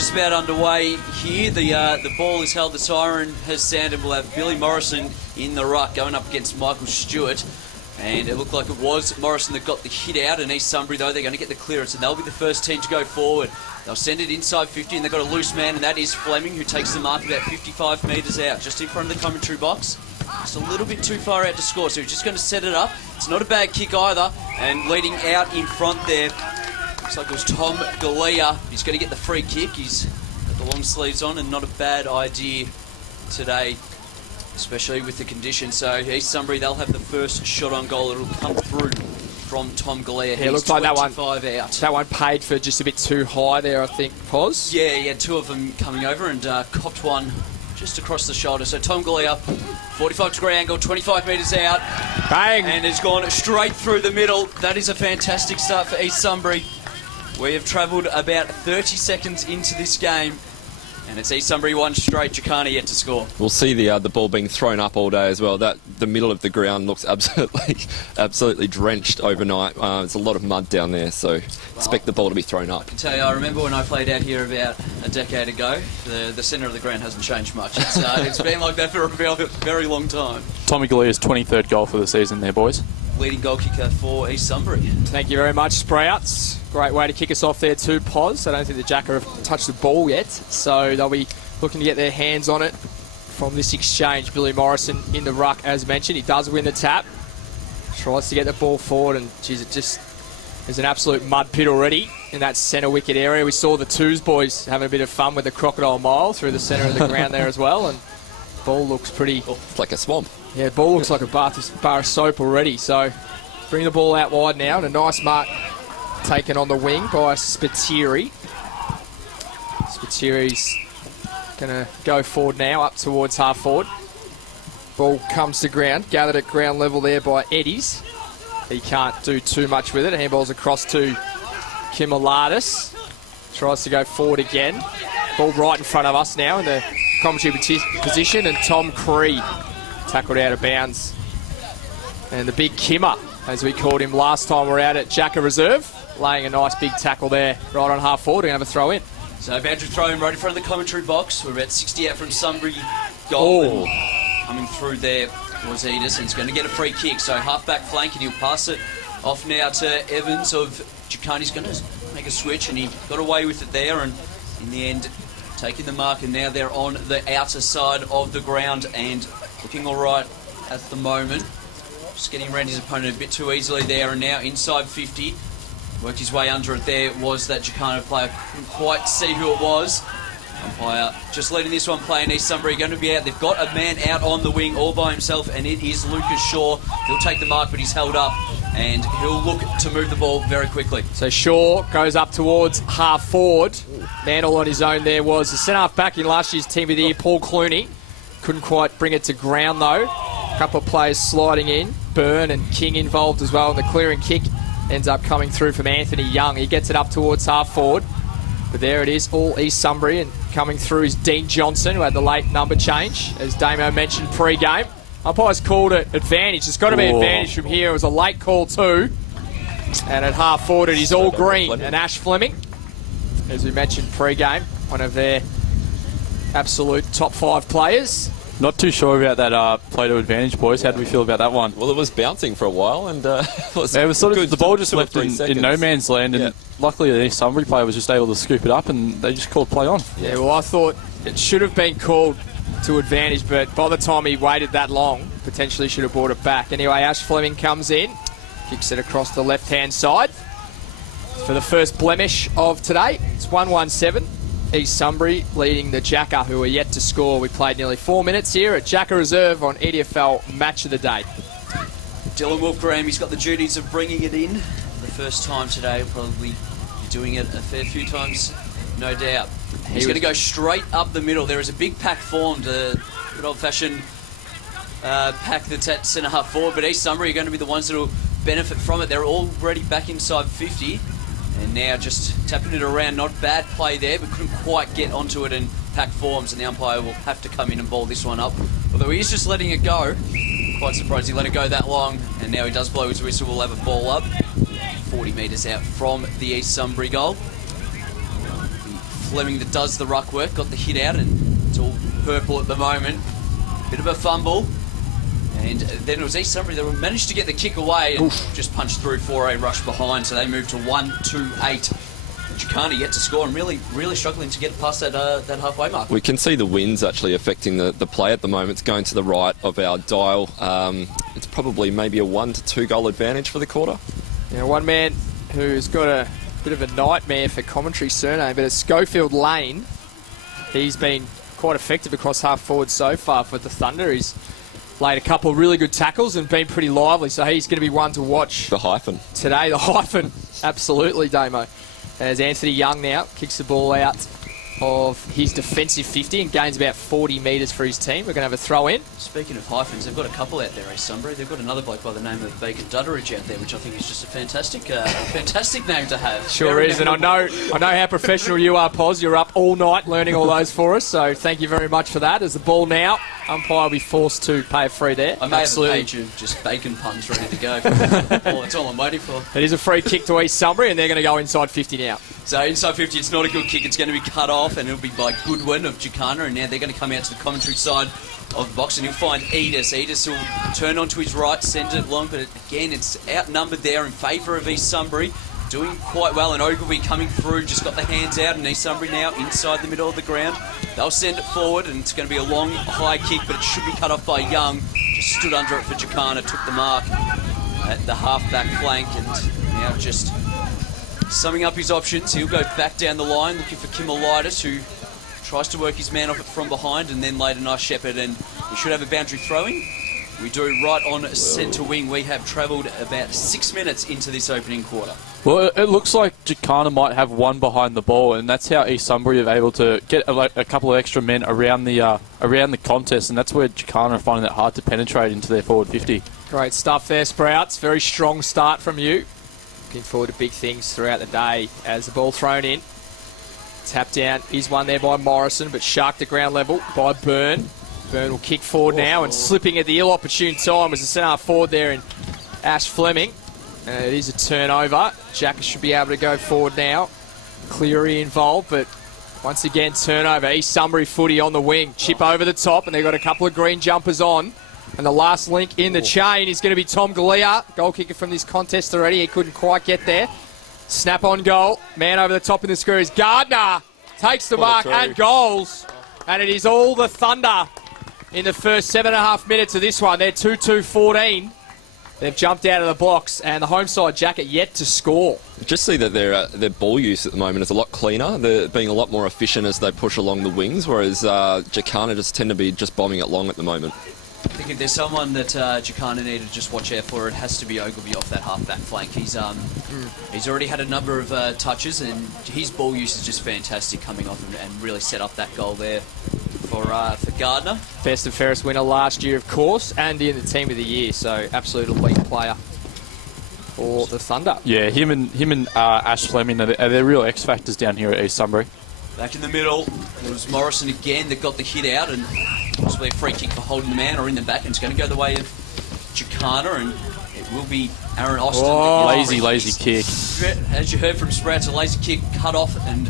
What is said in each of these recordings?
just about underway here. The ball is held, the siren has sounded. We'll have Billy Morrison in the ruck going up against Michael Stewart. And it looked like it was Morrison that got the hit out. And East Sunbury, though, they're going to get the clearance. And they'll be the first team to go forward. They'll send it inside 50, and they've got a loose man, and that is Fleming, who takes the mark about 55 metres out, just in front of the commentary box. Just a little bit too far out to score, so he's just going to set it up. It's not a bad kick either. And leading out in front there, looks like it was Tom Galea. He's going to get the free kick. He's got the long sleeves on, and not a bad idea today, especially with the conditions. So East Sunbury, they'll have the first shot on goal. It'll come through from Tom Galea. Yeah, it looks like that one out. That one paid for just a bit too high there, I think, Pos. Yeah, he had two of them coming over and copped one just across the shoulder. So Tom Galea, 45-degree angle, 25 metres out. Bang! And has gone straight through the middle. That is a fantastic start for East Sunbury. We have travelled about 30 seconds into this game. And it's East Sunbury 1 straight, Jacanta yet to score. We'll see the ball being thrown up all day as well. The middle of the ground looks absolutely drenched overnight. There's a lot of mud down there, so expect the ball to be thrown up. I can tell you, I remember when I played out here about a decade ago, the centre of the ground hasn't changed much. It's been like that for a very long time. Tommy Galea's 23rd goal for the season there, boys. Leading goal kicker for East Sunbury. Thank you very much, Sprouts. Great way to kick us off there too, Pos. I don't think the Jacker have touched the ball yet, so they'll be looking to get their hands on it from this exchange. Billy Morrison in the ruck, as mentioned. He does win the tap. Tries to get the ball forward, and geez, it just is an absolute mud pit already in that centre wicket area. We saw the Twos boys having a bit of fun with the crocodile mile through the centre of the ground there as well, and ball looks pretty... It's like a swamp. Yeah, ball looks like a bar of soap already, so bring the ball out wide now, and a nice mark taken on the wing by Spiteri. Spiteri's going to go forward now, up towards half forward. Ball comes to ground, gathered at ground level there by Eddies. He can't do too much with it. Handball's across to Kimiladis. Tries to go forward again. Ball right in front of us now in the commentary position, and Tom Cree tackled out of bounds. And the big Kimmer, as we called him last time we're out at Jacker Reserve, laying a nice big tackle there right on half forward. We're going to have a throw in. So about to throw him right in front of the commentary box. We're about 60 out from Sunbury goal. Coming through there was Edis, and he's going to get a free kick. So half-back flank, and he'll pass it off now to Evans of Jacanta. He's going to make a switch, and he got away with it there, and in the end taking the mark, and now they're on the outer side of the ground and looking all right at the moment. Just getting around his opponent a bit too easily there, and now inside 50. Worked his way under it there, was that Jacanta player. Couldn't quite see who it was. Umpire just letting this one play, and East Sunbury going to be out. They've got a man out on the wing all by himself, and it is Lucas Shaw. He'll take the mark, but he's held up, and he'll look to move the ball very quickly. So Shaw goes up towards half forward. Man all on his own there was the centre-half back in last year's team of the year, Paul Clooney. Couldn't quite bring it to ground, though. A couple of players sliding in. Byrne and King involved as well, and the clearing kick ends up coming through from Anthony Young. He gets it up towards half forward. But there it is, all East Sunbury, and coming through is Dean Johnson, who had the late number change, as Damo mentioned pre-game. Umpires called it advantage. It's got to be advantage from here. It was a late call too. And at half forward it is all green. And Ash Fleming, as we mentioned pre-game, one of their absolute top 5 players. Not too sure about that play to advantage, boys. How do we feel about that one? Well, it was bouncing for a while, and it was sort of the ball just left in no man's land, and yeah. Luckily the East Sunbury player was just able to scoop it up, and they just called play on. Yeah, well, I thought it should have been called to advantage, but by the time he waited that long, potentially should have brought it back. Anyway, Ash Fleming comes in, kicks it across the left-hand side for the first blemish of today. It's 1-1-7. East Sunbury leading the Jacker, who are yet to score. We played nearly 4 minutes here at Jacker Reserve on EDFL Match of the Day. Dylan Wolf-Graham, he's got the duties of bringing it in for the first time today. He'll probably be doing it a fair few times, no doubt. He's going to go straight up the middle. There is a big pack formed, a good old-fashioned pack that's at centre-half forward, but East Sunbury are going to be the ones that will benefit from it. They're already back inside 50. And now just tapping it around, not bad play there, but couldn't quite get onto it in pack forms, and the umpire will have to come in and ball this one up. Although he is just letting it go. Quite surprised he let it go that long, and now he does blow his whistle. We'll have a ball up 40 metres out from the East Sunbury goal. The Fleming that does the ruck work, got the hit out, and it's all purple at the moment. Bit of a fumble. And then it was East Sunbury that managed to get the kick away and just punched through for a rush behind, so they moved to 1-2-8. Jacanta yet to score and really struggling to get past that halfway mark. We can see the winds actually affecting the play at the moment. It's going to the right of our dial. It's probably maybe a 1 to 2 goal advantage for the quarter. Yeah, one man who's got a bit of a nightmare for commentary surname, but it's Schofield Lane. He's been quite effective across half forward so far for the Thunder. He's laid a couple of really good tackles and been pretty lively, so he's going to be one to watch. The hyphen. Today, the hyphen. Absolutely, Damo. As Anthony Young now kicks the ball out of his defensive 50 and gains about 40 metres for his team. We're going to have a throw in. Speaking of hyphens, they've got a couple out there, East Sunbury. They've got another bloke by the name of Bacon Dudderidge out there, which I think is just a fantastic name to have. Sure Very is, and I know how professional you are, Poz. You're up all night learning all those for us, so thank you very much for that. As the ball now, umpire will be forced to pay a free there. I may have a page of just bacon puns ready to go. That's all I'm waiting for. It is a free kick to East Sunbury, and they're going to go inside 50 now. So inside 50, it's not a good kick. It's going to be cut off, and it'll be by Goodwin of Jacanta, and now they're going to come out to the commentary side of the box, and he'll find Edis. Edis will turn onto his right, send it long, but again, it's outnumbered there in favour of East Sunbury. Doing quite well, and Ogilvie coming through, just got the hands out, and East Sunbury now inside the middle of the ground. They'll send it forward, and it's going to be a long, high kick, but it should be cut off by Young. Just stood under it for Jacanta, took the mark at the half-back flank, and now just summing up his options. He'll go back down the line, looking for Kimolitis, who tries to work his man off it from behind, and then laid a nice shepherd, and we should have a boundary throwing. We do right on centre wing. We have travelled about 6 minutes into this opening quarter. Well, it looks like Jacanta might have one behind the ball, and that's how East Sunbury are able to get a couple of extra men around the contest, and that's where Jacanta are finding it hard to penetrate into their forward 50. Great stuff there, Sprouts. Very strong start from you. Looking forward to big things throughout the day as the ball thrown in. Tap down is one there by Morrison, but sharked at ground level by Byrne. Byrne will kick forward now, and slipping at the ill-opportune time was the centre forward there in Ash Fleming. It is a turnover. Jack should be able to go forward now. Cleary involved, but once again, turnover. East Sunbury footy on the wing. Chip over the top, and they've got a couple of green jumpers on. And the last link in the chain is going to be Tom Galea, goal kicker from this contest already. He couldn't quite get there. Snap on goal. Man over the top in the screw is Gardner. Takes the mark and goals. And it is all the Thunder in the first 7.5 minutes of this one. They're 2-2-14. They've jumped out of the blocks, and the home side Jacket yet to score. Just see that their ball use at the moment is a lot cleaner. They're being a lot more efficient as they push along the wings, whereas Jacanta just tend to be just bombing it long at the moment. I think if there's someone that Jacanta needed to just watch out for, it has to be Ogilvie off that half-back flank. He's already had a number of touches, and his ball use is just fantastic coming off and really set up that goal there for Gardner. Best and fairest winner last year, of course, and in the team of the year, so absolute elite player for the Thunder. Yeah, him and Ash Fleming they're real X factors down here at East Sunbury. Back in the middle, it was Morrison again that got the hit out, and possibly a free kick for holding the man or in the back, and it's going to go the way of Jacanta, and it will be Aaron Austin. Oh, lazy kick. As you heard from Sprouts, a lazy kick cut off, and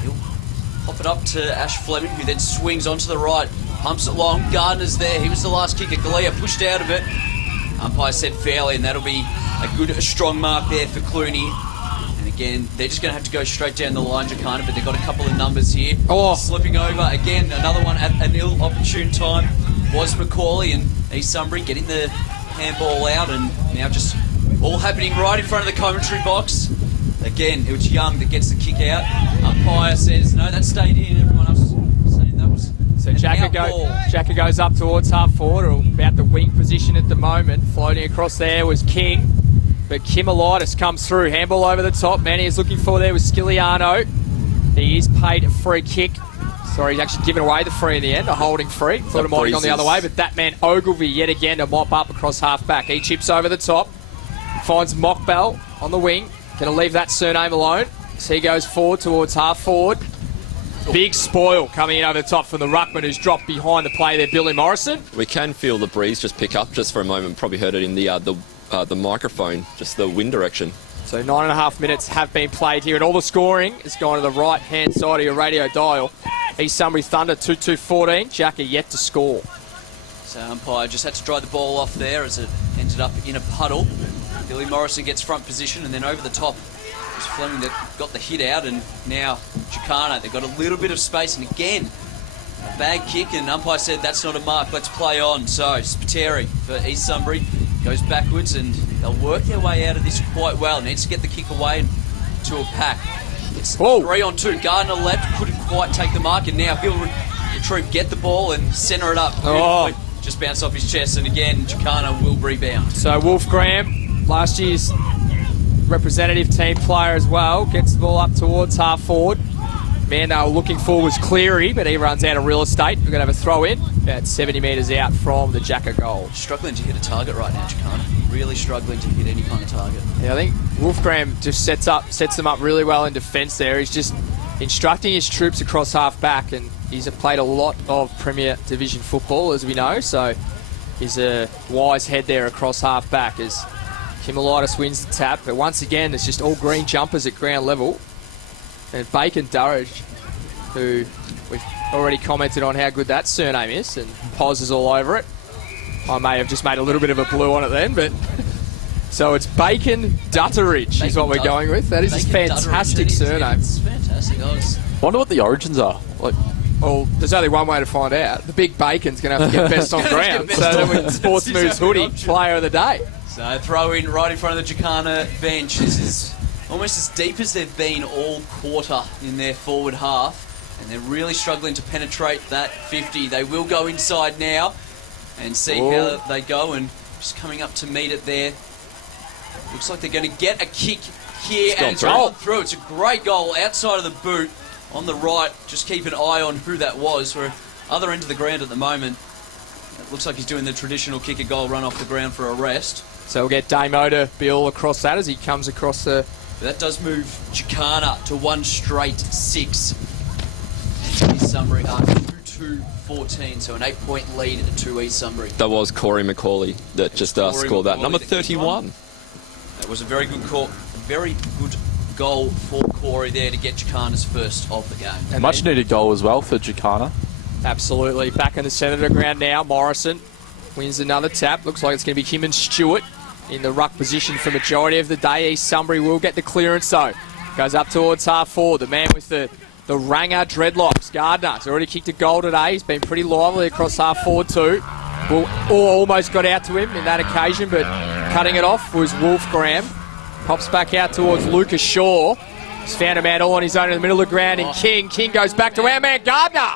he'll pop it up to Ash Fleming, who then swings onto the right, pumps it long. Gardner's there. He was the last kicker. Galea pushed out of it. Umpire said fairly, and that'll be a strong mark there for Clooney. And again, they're just going to have to go straight down the line, Jacanta, but they've got a couple of numbers here. Oh. Slipping over. Again, another one at an ill-opportune time was McCauley, and East Sunbury getting the handball out, and now just all happening right in front of the commentary box. Again, it was Young that gets the kick out. Umpire says, no, that stayed in. Everyone else is saying that was So Jacka goes up towards half forward, or about the wing position at the moment. Floating across there was King, but Kimolitis comes through. Handball over the top. Man he is looking for there was Skiliano. He is paid a free kick. Sorry, he's actually given away the free in the end, a holding free. Thought it might have gone the other way, but that man Ogilvie yet again to mop up across half back. He chips over the top, finds Mockbell on the wing. Going to leave that surname alone. So he goes forward towards half forward. Big spoil coming in over the top from the ruckman, who's dropped behind the play there, Billy Morrison. We can feel the breeze just pick up just for a moment. Probably heard it in the microphone, just the wind direction. So 9.5 minutes have been played here, and all the scoring has gone to the right-hand side of your radio dial. East Sunbury Thunder 2-2-14. Jacka yet to score. So umpire just had to dry the ball off there as it ended up in a puddle. Billy Morrison gets front position, and then over the top was Fleming that got the hit out, and now Jacanta. They've got a little bit of space, and again, a bad kick, and umpire said that's not a mark, let's play on. So Spiteri for East Sunbury goes backwards, and they'll work their way out of this quite well. Needs to get the kick away to a pack. It's 3-on-2. Gardner left, couldn't quite take the mark, and now he'll retrieve, get the ball and centre it up. Oh. Just bounced off his chest, and again, Jacanta will rebound. So Wolf Graham, last year's representative team player as well, gets the ball up towards half forward. Man they were looking for was Cleary, but he runs out of real estate. We're going to have a throw in about 70 metres out from the Jacka goal. Struggling to hit a target right now, Jacanta. Really struggling to hit any kind of target. Yeah, I think Wolf Graham just sets them up really well in defence there. He's just instructing his troops across half back, and he's played a lot of Premier Division football, as we know, so he's a wise head there across half back as Kimolitis wins the tap. But once again, it's just all green jumpers at ground level. And Bacon Durridge, who we've already commented on how good that surname is, and Poz is all over it. I may have just made a little bit of a blue on it then, but... So it's Bacon Dutteridge is what we're going with. That is a fantastic surname. It's fantastic. I wonder what the origins are. Well, there's only one way to find out. The big Bacon's going to have to get best on ground. So then we Sports Moves hoodie, player of the day. So throw in right in front of the Jacanta bench. This is almost as deep as they've been all quarter in their forward half. And they're really struggling to penetrate that 50. They will go inside now and see how they go. And just coming up to meet it there. Looks like they're going to get a kick here, and it's gone through. It's a great goal outside of the boot on the right. Just keep an eye on who that was. We're other end of the ground at the moment. It looks like he's doing the traditional kick a goal run off the ground for a rest. So we'll get Damo to be all across that as he comes across the... That does move Jacanta to one straight 6. East Sunbury are 2-2-14, so an 8-point lead to East Sunbury. That was Corey McCauley that just scored that. Number 31. That was a very good call, very good goal for Corey there to get Jacanta's first of the game. And much needed goal as well for Jacanta. Absolutely. Back in the centre of the ground now. Morrison wins another tap. Looks like it's going to be him and Stewart in the ruck position for majority of the day. East Sunbury will get the clearance though. Goes up towards half forward. The man with the Ranger dreadlocks, Gardner, has already kicked a goal today. He's been pretty lively across half forward too. Almost got out to him in that occasion, but cutting it off was Wolf Graham. Pops back out towards Lucas Shaw. He's found a man all on his own in the middle of the ground in King. King goes back to our man Gardner.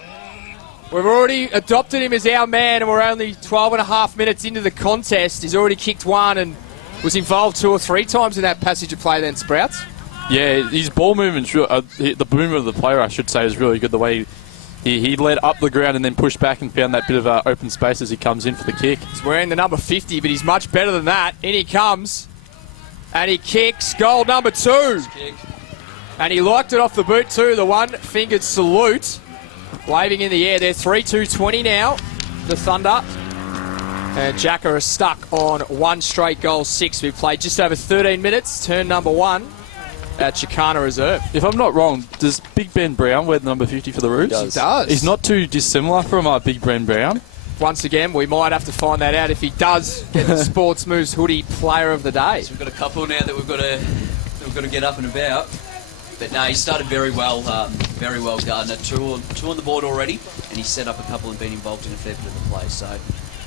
We've already adopted him as our man, and we're only 12.5 minutes into the contest. He's already kicked one and was involved 2 or 3 times in that passage of play then, Sprouts. Yeah, his ball movement, the movement of the player, I should say, is really good. The way he led up the ground and then pushed back and found that bit of open space as he comes in for the kick. He's wearing the number 50, but he's much better than that. In he comes, and he kicks. Goal number 2. And he liked it off the boot too, the one-fingered salute. Waving in the air. They're 3-2-20 now, the Thunder. And Jacka are stuck on one straight goal 6. We've played just over 13 minutes, turn number 1 at Jacanta Reserve. If I'm not wrong, does Big Ben Brown wear the number 50 for the Roos? He does. He's not too dissimilar from Big Ben Brown. Once again, we might have to find that out if he does get the Sports Moves hoodie player of the day. So we've got a couple now that we've got to get up and about. But no, he started very well, Gardner. Two on the board already, and he set up a couple and been involved in a fair bit of the play. So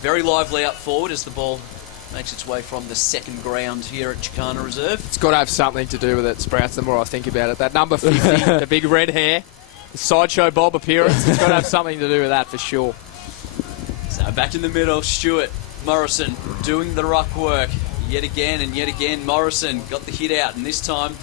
very lively up forward as the ball makes its way from the second ground here at Jacanta Reserve. It's got to have something to do with it, Sprouts, the more I think about it. That number 50, the big red hair, the Sideshow Bob appearance, it's got to have something to do with that for sure. So back in the middle, Stewart, Morrison doing the ruck work yet again and yet again. Morrison got the hit out, and this time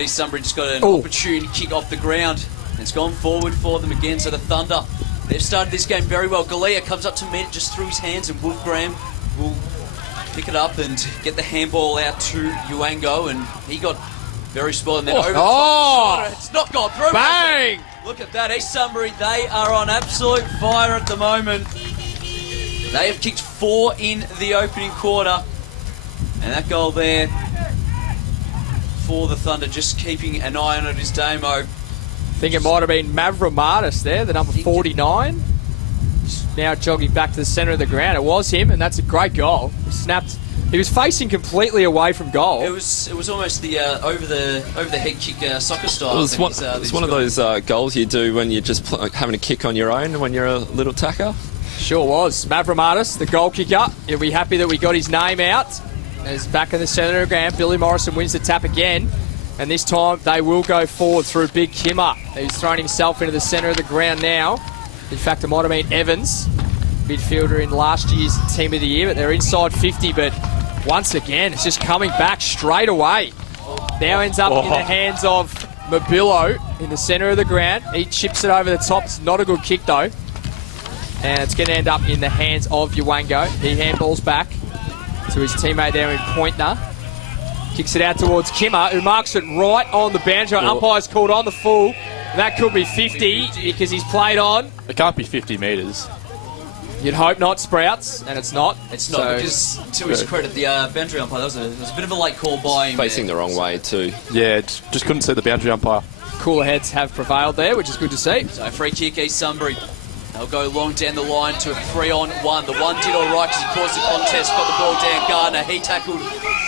East Sunbury just got an opportune kick off the ground. It's gone forward for them again, so the Thunder, they've started this game very well. Galea comes up to meet it just through his hands, and Wolf Graham will pick it up and get the handball out to Uango, and he got very spoiled. And then over the top, it's not gone through. Bang! Look at that, East Sunbury, they are on absolute fire at the moment. They have kicked 4 in the opening quarter, and that goal there for the Thunder, just keeping an eye on it is Damo. I think it might have been Mavramatis there, the number 49. Now jogging back to the centre of the ground. It was him, and that's a great goal. He snapped. He was facing completely away from goal. It was almost the over the head kick soccer style. It was one of those goals you do when you're just having a kick on your own when you're a little tacker. Sure was. Mavramatis, the goal kicker. He'll be happy that we got his name out. As back in the centre of the ground, Billy Morrison wins the tap again. And this time they will go forward through Big Kimmer, who's thrown himself into the centre of the ground now. In fact, it might have been Evans, midfielder in last year's Team of the Year, but they're inside 50. But once again, it's just coming back straight away. Now ends up in the hands of Mobilo in the centre of the ground. He chips it over the top. It's not a good kick, though. And it's going to end up in the hands of Uwango. He handballs back to his teammate there in Pointner. Kicks it out towards Kimmer, who marks it right on the boundary. Umpire's called on the full. And that could be 50 because he's played on. It can't be 50 metres. You'd hope not, Sprouts, and it's not. It's not, because to his credit, the boundary umpire, that was a bit of a late call by him. Facing the wrong way too. Yeah, just couldn't see the boundary umpire. Cooler heads have prevailed there, which is good to see. So free kick, East Sunbury. They'll go long down the line to a 3-on-1. The one did all right because he caused the contest, got the ball down. Gardner, he tackled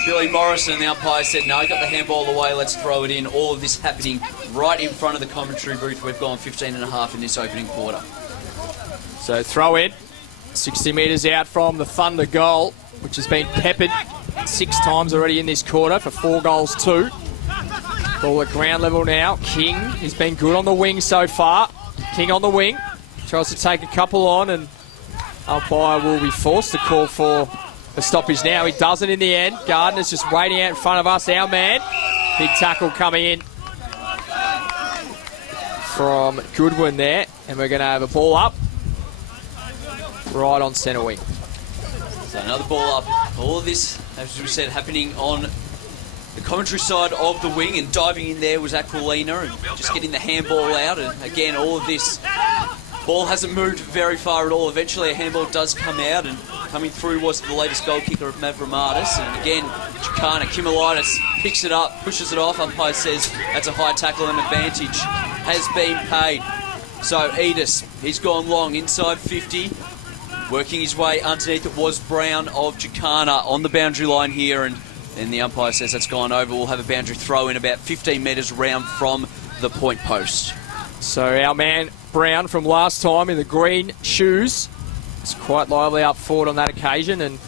Billy Morrison. The umpire said, no, he got the handball away, let's throw it in. All of this happening right in front of the commentary booth. We've gone 15.5 in this opening quarter. So throw in, 60 metres out from the Thunder goal, which has been peppered 6 times already in this quarter for 4 goals too. Ball at ground level now. King, he's been good on the wing so far. King on the wing. Tries to take a couple on, and umpire will be forced to call for a stoppage now. He doesn't in the end. Gardner's just waiting out in front of us. Our man. Big tackle coming in from Goodwin there. And we're going to have a ball up right on centre wing. So another ball up. All of this, as we said, happening on the commentary side of the wing, and diving in there was Aquilina and just getting the handball out. And again, all of this ball hasn't moved very far at all. Eventually a handball does come out, and coming through was the latest goal kicker of Mavramatis. And again, Jacanta, Kimolitis picks it up, pushes it off. Umpire says that's a high tackle and advantage has been paid. So Edis, he's gone long inside 50. Working his way underneath, it was Brown of Jacanta on the boundary line here, and the umpire says that's gone over. We'll have a boundary throw in about 15 metres round from the point post. So our man Brown from last time in the green shoes is quite lively up forward on that occasion, and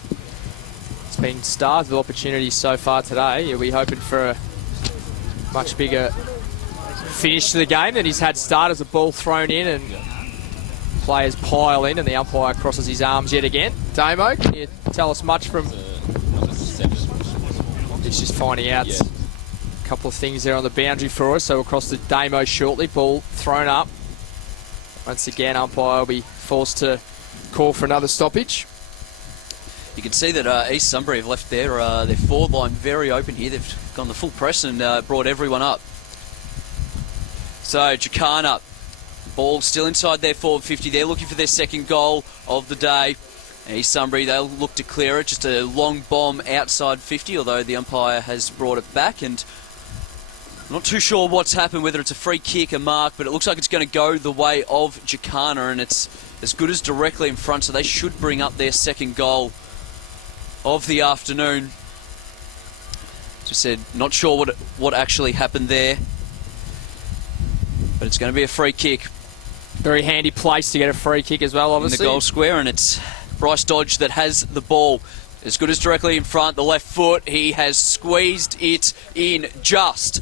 it's been starved of opportunities so far today. He'll be hoping for a much bigger finish to the game than he's had start, as a ball thrown in and players pile in, and the umpire crosses his arms yet again. Damo, can you tell us much from... He's just finding out a couple of things there on the boundary for us, so we'll cross to Damo shortly. Ball thrown up. Once again, umpire will be forced to call for another stoppage. You can see that East Sunbury have left their forward line very open here. They've gone the full press and brought everyone up. So Jacanta, ball still inside their forward 50. They're looking for their second goal of the day. East Sunbury, they'll look to clear it. Just a long bomb outside 50, although the umpire has brought it back. And I'm not too sure what's happened, whether it's a free kick, a mark, but it looks like it's going to go the way of Jacanta, and it's as good as directly in front, so they should bring up their second goal of the afternoon. As I said, not sure what actually happened there, but it's going to be a free kick. Very handy place to get a free kick as well, obviously. In the goal square, and it's Bryce Dodge that has the ball. As good as directly in front, the left foot, he has squeezed it in just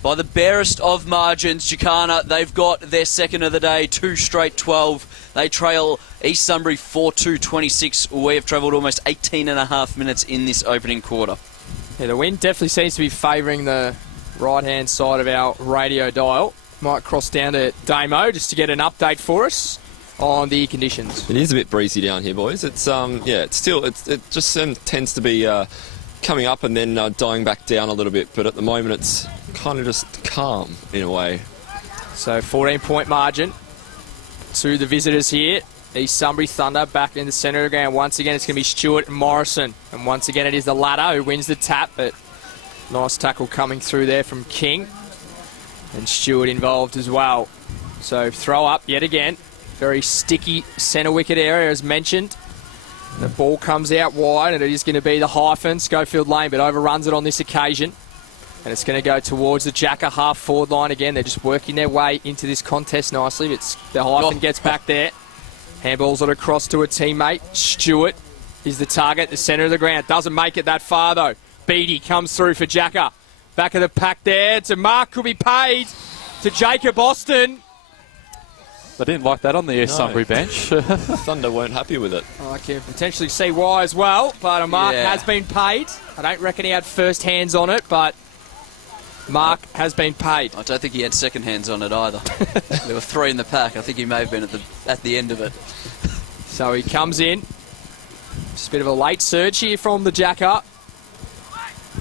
by the barest of margins. Jacanta, they've got their second of the day, 2 straight 12. They trail East Sunbury 4-2-26. We have travelled almost 18.5 minutes in this opening quarter. Yeah, the wind definitely seems to be favouring the right-hand side of our radio dial. Might cross down to Damo just to get an update for us on the conditions. It is a bit breezy down here, boys. It's it just tends to be coming up and then dying back down a little bit, but at the moment it's kind of just calm in a way. So 14-point margin to the visitors here. East Sunbury Thunder back in the centre of the ground. Once again, it's going to be Stewart and Morrison, and once again it is the latter who wins the tap, but Nice tackle coming through there from King. And Stewart involved as well. So throw up yet again. Very sticky centre wicket area as mentioned. The ball comes out wide and it is going to be the hyphen, Schofield Lane, but overruns it on this occasion. And it's going to go towards the Jacka half-forward line again. They're just working their way into this contest nicely. The hyphen gets back there. Handballs it across to a teammate. Stewart is the target, the centre of the ground. Doesn't make it that far though. Beattie comes through for Jacka. Back of the pack there to Mark, could be paid to Jacob Austin. They didn't like that on the East Sunbury bench. Thunder weren't happy with it. I can potentially see why as well, but a mark has been paid. I don't reckon he had first hands on it, but Mark has been paid. I don't think he had second hands on it either. There were 3 in the pack. I think he may have been at the end of it. So he comes in. Just a bit of a late surge here from the Jacka.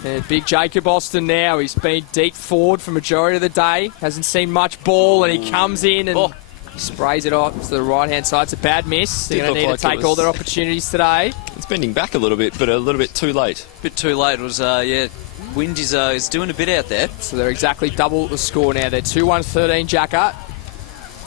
And big Jacob Austin now. He's been deep forward for majority of the day. Hasn't seen much ball, and he comes in and sprays it off to the right-hand side. It's a bad miss. They're going to need to take all their opportunities today. It's bending back a little bit, but a little bit too late. Bit too late. It was, wind is doing a bit out there. So they're exactly double the score now. They're 2-1-13 Jacka.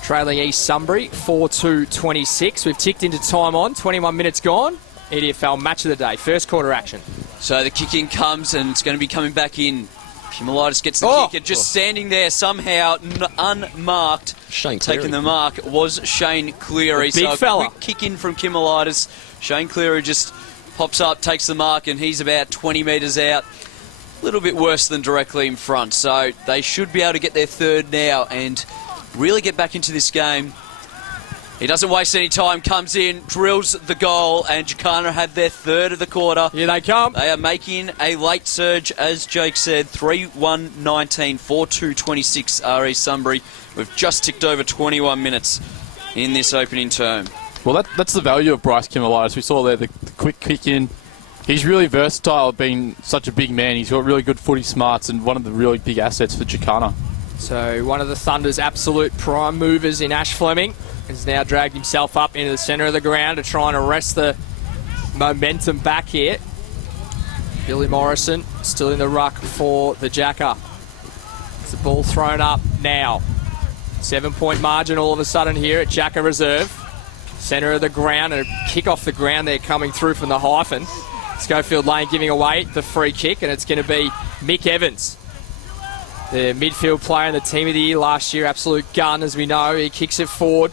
Trailing East Sunbury 4-2-26. We've ticked into time on. 21 minutes gone. EDFL match of the day. First quarter action. So the kick in comes and it's going to be coming back in. Kimolitis gets the kick and just standing there somehow unmarked. Shane Cleary. Taking the mark was Shane Cleary. The big fella. Quick kick in from Kimolitis. Shane Cleary just pops up, takes the mark, and he's about 20 metres out. A little bit worse than directly in front. So they should be able to get their third now and really get back into this game. He doesn't waste any time, comes in, drills the goal, and Jacanta had their third of the quarter. Here they come. They are making a late surge, as Jake said, 3-1-19, 4-2-26 RE Sunbury. We've just ticked over 21 minutes in this opening term. Well, that's the value of Bryce Kimolitis. We saw there the quick kick in. He's really versatile, being such a big man. He's got really good footy smarts and one of the really big assets for Jacanta. So one of the Thunder's absolute prime movers in Ash Fleming has now dragged himself up into the centre of the ground to try and arrest the momentum back here. Billy Morrison still in the ruck for the Jacka. It's the ball thrown up now. 7-point margin all of a sudden here at Jacka Reserve. Centre of the ground and a kick off the ground there coming through from the hyphen. Schofield Lane giving away the free kick, and it's going to be Mick Evans, the midfield player in the team of the year last year. Absolute gun, as we know. He kicks it forward.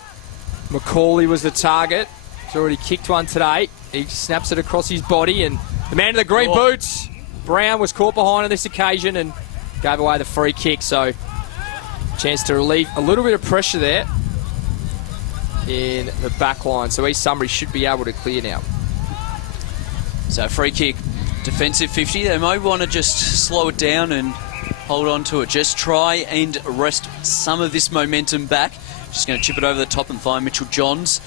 Macaulay was the target. He's already kicked one today. He snaps it across his body, and the man in the green boots, Brown, was caught behind on this occasion and gave away the free kick. So, chance to relieve a little bit of pressure there in the back line. So East Sunbury should be able to clear now. So free kick, defensive 50. They might want to just slow it down and hold on to it. Just try and wrest some of this momentum back. Just going to chip it over the top and find Mitchell Johns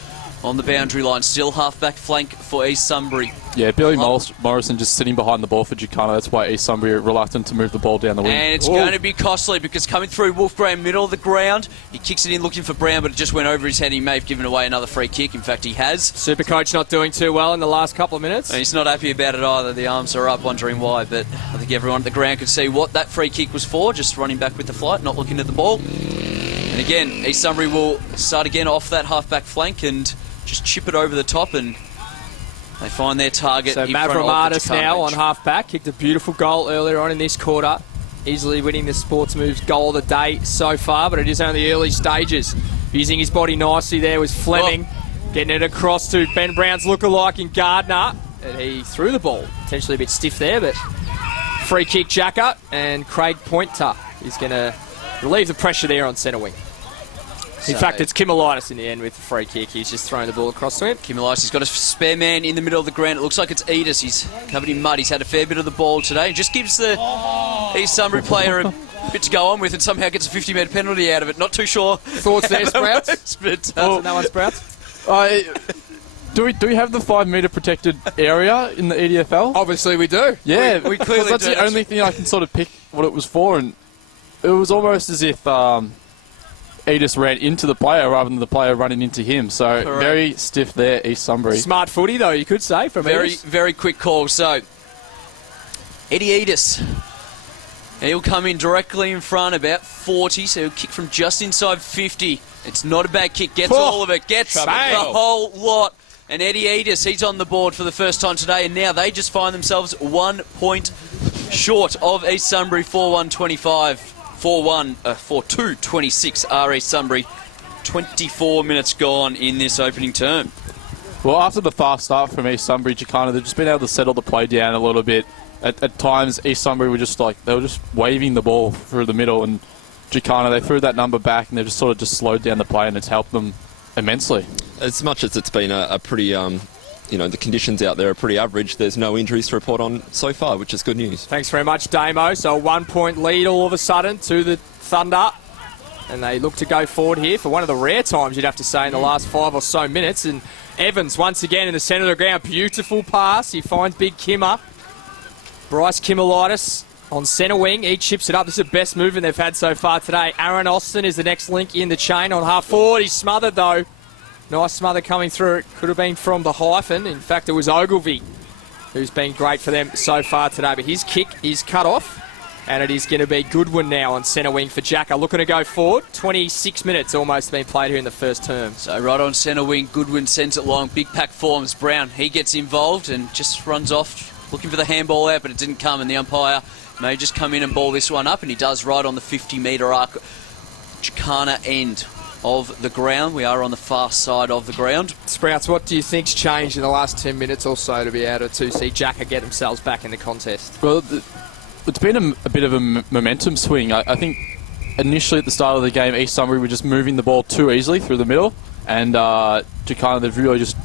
on the boundary line. Still half-back flank for East Sunbury. Yeah, Billy Morrison just sitting behind the ball for Jacanta. That's why East Sunbury are reluctant to move the ball down the wing. And it's going to be costly because coming through Wolf Graham, middle of the ground, he kicks it in looking for Brown, but it just went over his head. He may have given away another free kick. In fact, he has. Supercoach not doing too well in the last couple of minutes. And he's not happy about it either. The arms are up, wondering why. But I think everyone at the ground could see what that free kick was for. Just running back with the flight, not looking at the ball. And again, East Sunbury will start again off that half-back flank and just chip it over the top, and they find their target. So in front of Mavramatis the now on bench. half-back. Kicked a beautiful goal earlier on in this quarter. Easily winning the Sports Moves goal of the day so far, but it is only early stages. Using his body nicely there was Fleming. Getting it across to Ben Brown's lookalike in Gardner. And he threw the ball. Potentially a bit stiff there, but free kick Jacka, and Craig Pointer is going to relieve the pressure there on centre wing. In fact, it's Kimolitis in the end with the free kick. He's just thrown the ball across to him. Kimolitis, he's got a spare man in the middle of the ground. It looks like it's Edis. He's covered in mud. He's had a fair bit of the ball today. Just gives the East Sunbury player a bit to go on with and somehow gets a 50-metre penalty out of it. Not too sure. Thoughts there, Sprouts? But, No one, Sprouts? Do we have the 5-metre protected area in the EDFL? Obviously we do. Yeah, we because clearly that's do. the only thing I can sort of pick what it was for, and it was almost as if Edis ran into the player rather than the player running into him. So Correct. very stiff there, East Sunbury. Smart footy, though, you could say, from very, Edis. very quick call. So, Eddie Edis He'll come in directly in front, about 40, so he'll kick from just inside 50. It's not a bad kick, gets all of it, gets the whole lot. And Eddie Edis, he's on the board for the first time today, and now they just find themselves 1 point short of East Sunbury, 4-1-25, 4-2-26 are East Sunbury. 24 minutes gone in this opening term. Well, after the fast start from East Sunbury, Jacanta, they've just been able to settle the play down a little bit. At times, East Sunbury were just waving the ball through the middle, and Jacanta, they threw that number back, and they've just slowed down the play, and it's helped them immensely. As much as it's been a pretty, the conditions out there are pretty average, there's no injuries to report on so far, which is good news. Thanks very much, Damo. So a 1 point lead all of a sudden to the Thunder. And they look to go forward here for one of the rare times, you'd have to say, in the last 5 or so minutes. And Evans, once again, in the centre of the ground. Beautiful pass. He finds Big Kimmer. Bryce Kimmerlitis on centre wing. He chips it up. This is the best movement they've had so far today. Aaron Austin is the next link in the chain on half forward. He's smothered, though. Nice smother coming through. It could have been from the hyphen. In fact, it was Ogilvie, who's been great for them so far today. But his kick is cut off. And it is going to be Goodwin now on centre wing for Jacka. Looking to go forward. 26 minutes almost been played here in the first term. So right on centre wing, Goodwin sends it long. Big pack forms. Brown, he gets involved and just runs off looking for the handball out, but it didn't come. And the umpire may just come in and ball this one up. And he does right on the 50-metre arc. Jacana end of the ground. We are on the far side of the ground. Sprouts, what do you think's changed in the last 10 minutes or so to be able to see Jacka get themselves back in the contest? Well, it's been a bit of a momentum swing. I think initially at the start of the game, East Sunbury were just moving the ball too easily through the middle, and Jacanta, they've really just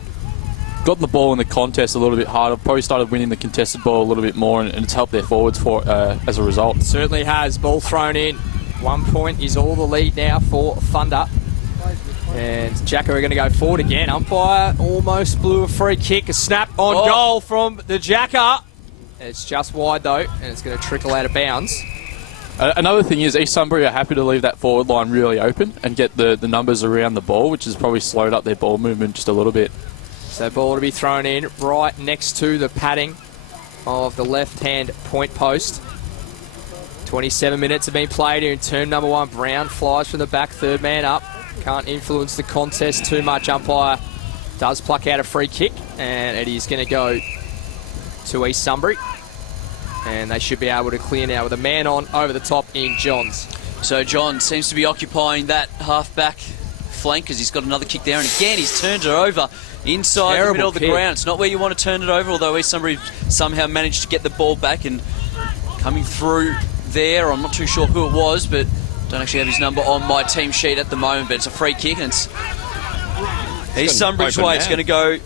gotten the ball in the contest a little bit harder, probably started winning the contested ball a little bit more, and it's helped their forwards as a result. It certainly has. Ball thrown in. 1 point is all the lead now for Thunder. And Jacka are going to go forward again. Umpire almost blew a free kick. A snap on goal from the Jacka. It's just wide though, and it's going to trickle out of bounds. Another thing is East Sunbury are happy to leave that forward line really open and get the numbers around the ball, which has probably slowed up their ball movement just a little bit. So ball to be thrown in right next to the padding of the left-hand point post. 27 minutes have been played here in term number 1. Brown flies from the back, third man up. Can't influence the contest too much. Umpire does pluck out a free kick, and it is going to go to East Sunbury, and they should be able to clear now with a man on over the top in Johns. So John seems to be occupying that half-back flank because he's got another kick there, and again he's turned it over inside the middle of the ground. It's not where you want to turn it over, although East Sunbury somehow managed to get the ball back, and coming through there, I'm not too sure who it was, but don't actually have his number on my team sheet at the moment, but it's a free kick, and it's East Sunbury's way. It's going to go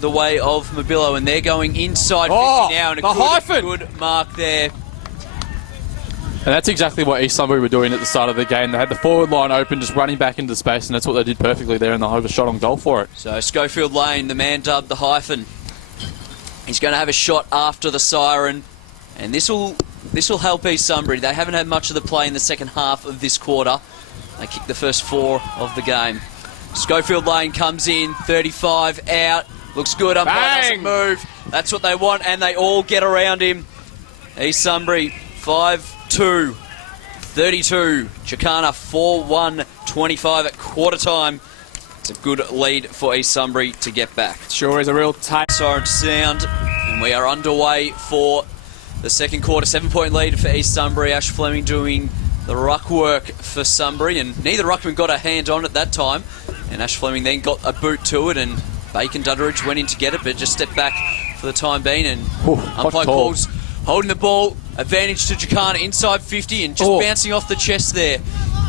the way of Mobillo, and they're going inside 50 now, and a good mark there. And that's exactly what East Sunbury were doing at the start of the game. They had the forward line open, just running back into space, and that's what they did perfectly there, and they'll have a shot on goal for it. So Schofield Lane, the man dubbed the hyphen, he's going to have a shot after the siren, and this will help East Sunbury. They haven't had much of the play in the second half of this quarter. They kicked the first 4 of the game. Schofield Lane comes in, 35 out. Looks good, umpire doesn't move. That's what they want, and they all get around him. East Sunbury, 5-2, 32. Jacana, 4-1-25 at quarter time. It's a good lead for East Sunbury to get back. Sure is a real tight siren sound, and we are underway for the second quarter. 7-point lead for East Sunbury. Ash Fleming doing the ruck work for Sunbury, and neither ruckman got a hand on it that time. And Ash Fleming then got a boot to it, and Bacon Dudderidge went in to get it, but just stepped back for the time being. And umpire calls holding the ball, advantage to Jacana inside 50, and just bouncing off the chest there.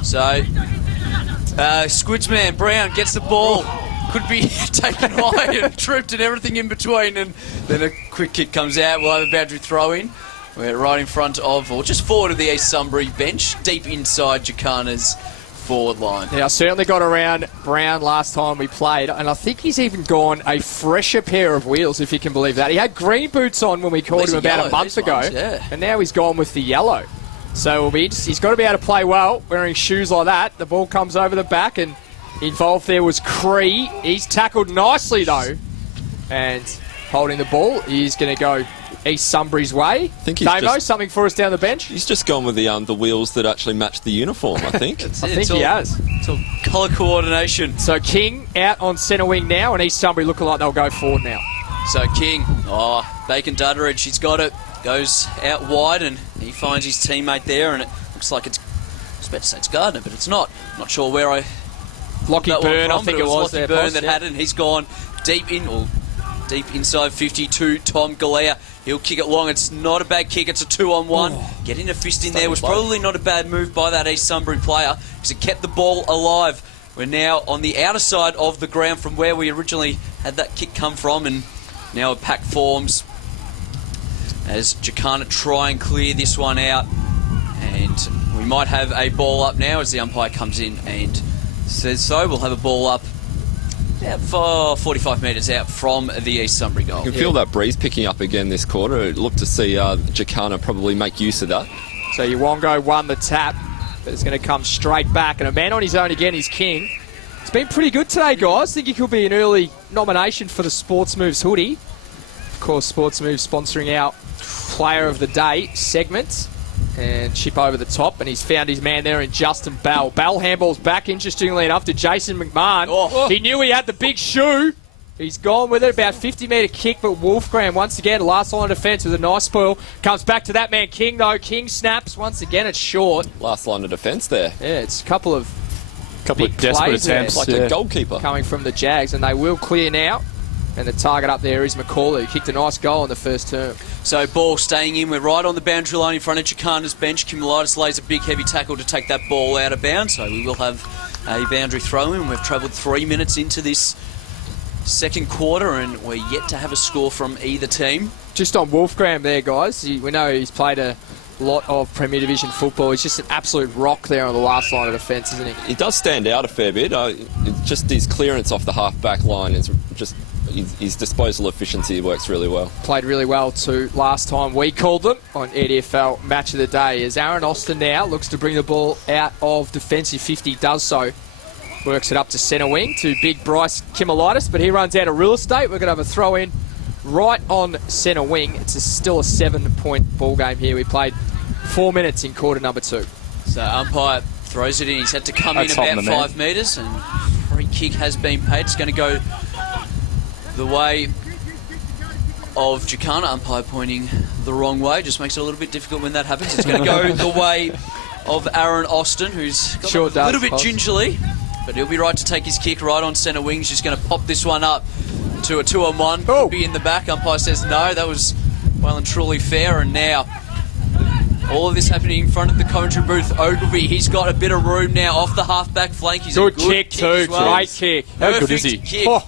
So Squidsman Brown gets the ball, could be taken high and tripped and everything in between, and then a quick kick comes out. We'll have a boundary throw in. We're right in front of, or just forward of the East Sunbury bench, deep inside Jacana's forward line. Yeah, I certainly got around Brown last time we played, and I think he's even gone a fresher pair of wheels, if you can believe that. He had green boots on when we called him about a month ago, and now he's gone with the yellow. So he's got to be able to play well wearing shoes like that. The ball comes over the back, and involved there was Cree. He's tackled nicely though, and holding the ball, he's going to go East Sunbury's way. I think he's Damo, just, something for us down the bench? he's just gone with the wheels that actually match the uniform, I think. I think he has. It's all colour coordination. So King out on centre wing now, and East Sunbury looking like they'll go forward now. So King, Bacon Dudderidge, he's got it. Goes out wide and he finds his teammate there, and it looks like I was about to say it's Gardner, but it's not. Not sure where I... Lockie that one Byrne, from, I think but it was Lockie there. Byrne Post, that yeah. had it, and he's gone deep inside 52. Tom Galea, he'll kick it long. It's not a bad kick. It's a 2-on-1. Getting a fist in there was probably not a bad move by that East Sunbury player because it kept the ball alive. We're now on the outer side of the ground from where we originally had that kick come from, and now a pack forms as Jacanta try and clear this one out. And we might have a ball up now as the umpire comes in and says so. We'll have a ball up about 45 metres out from the East Sunbury goal. You can feel that breeze picking up again this quarter. Look to see Jacanta probably make use of that. So Uwongo won the tap, but it's going to come straight back. And a man on his own again is King. It's been pretty good today, guys. I think he could be an early nomination for the Sports Moves hoodie. Of course, Sports Moves sponsoring our Player of the Day segment. And chip over the top, and he's found his man there in Justin Bell. Bell handballs back, interestingly enough, to Jason McMahon. Oh. He knew he had the big shoe. He's gone with it, about 50-metre kick, but Wolfgram, once again, last line of defence with a nice spoil. Comes back to that man, King, though. King snaps. Once again, it's short. Last line of defence there. Yeah, it's a couple of big desperate plays there. attempts. Like Yeah. a goalkeeper. Coming from the Jags, and they will clear now. And the target up there is McCauley, who kicked a nice goal in the first term. So ball staying in. We're right on the boundary line in front of Jacanta's bench. Cumulaitis lays a big heavy tackle to take that ball out of bounds. So we will have a boundary throw in. We've travelled 3 minutes into this second quarter, and we're yet to have a score from either team. Just on Wolfgram there, guys. We know he's played a lot of Premier Division football. He's just an absolute rock there on the last line of defence, isn't he? He does stand out a fair bit. Just his clearance off the half-back line is just... His disposal efficiency works really well. Played really well too last time we called them on EDFL Match of the Day. As Aaron Austin now looks to bring the ball out of defensive 50, does so. Works it up to centre wing to big Bryce Cumulaitis, but he runs out of real estate. We're going to have a throw in right on centre wing. It's still a 7-point ball game here. We played 4 minutes in quarter number 2. So umpire throws it in. He's had to come That's in about hot, man. 5 metres, and free kick has been paid. It's going to go the way of Jacanta. Umpire pointing the wrong way. Just makes it a little bit difficult when that happens. It's going to go the way of Aaron Austin, who's got Sure a does, little bit Post. gingerly, but he'll be right to take his kick right on centre wing. He's just going to pop this one up to a 2-on-1. Oh. Could be in the back. Umpire says no. That was well and truly fair. And now all of this happening in front of the commentary booth. Ogilvy, he's got a bit of room now off the half-back flank. He's Good a good kick too. as well. Great kick. How good Perfect is he? kick. Oh.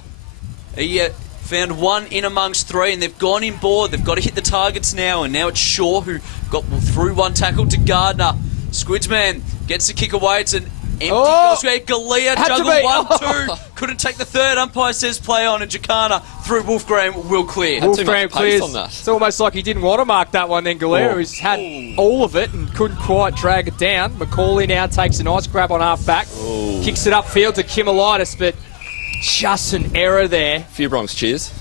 He found one in amongst 3, and they've gone in board. They've got to hit the targets now, and now it's Shaw who got through one tackle to Gardner. Squidsman gets the kick away. It's an empty goal square. Galea Had to juggled be. 1-2. Couldn't take the third. Umpire says play on, and Jacanta through Wolfgram will clear. Too much Wolfgram pace clears. on that. It's almost like he didn't want to mark that one then, Galera, who's had all of it and couldn't quite drag it down. McCauley now takes a nice grab on half-back. Kicks it upfield to Cumulaitis, but just an error there. Few Bronx cheers.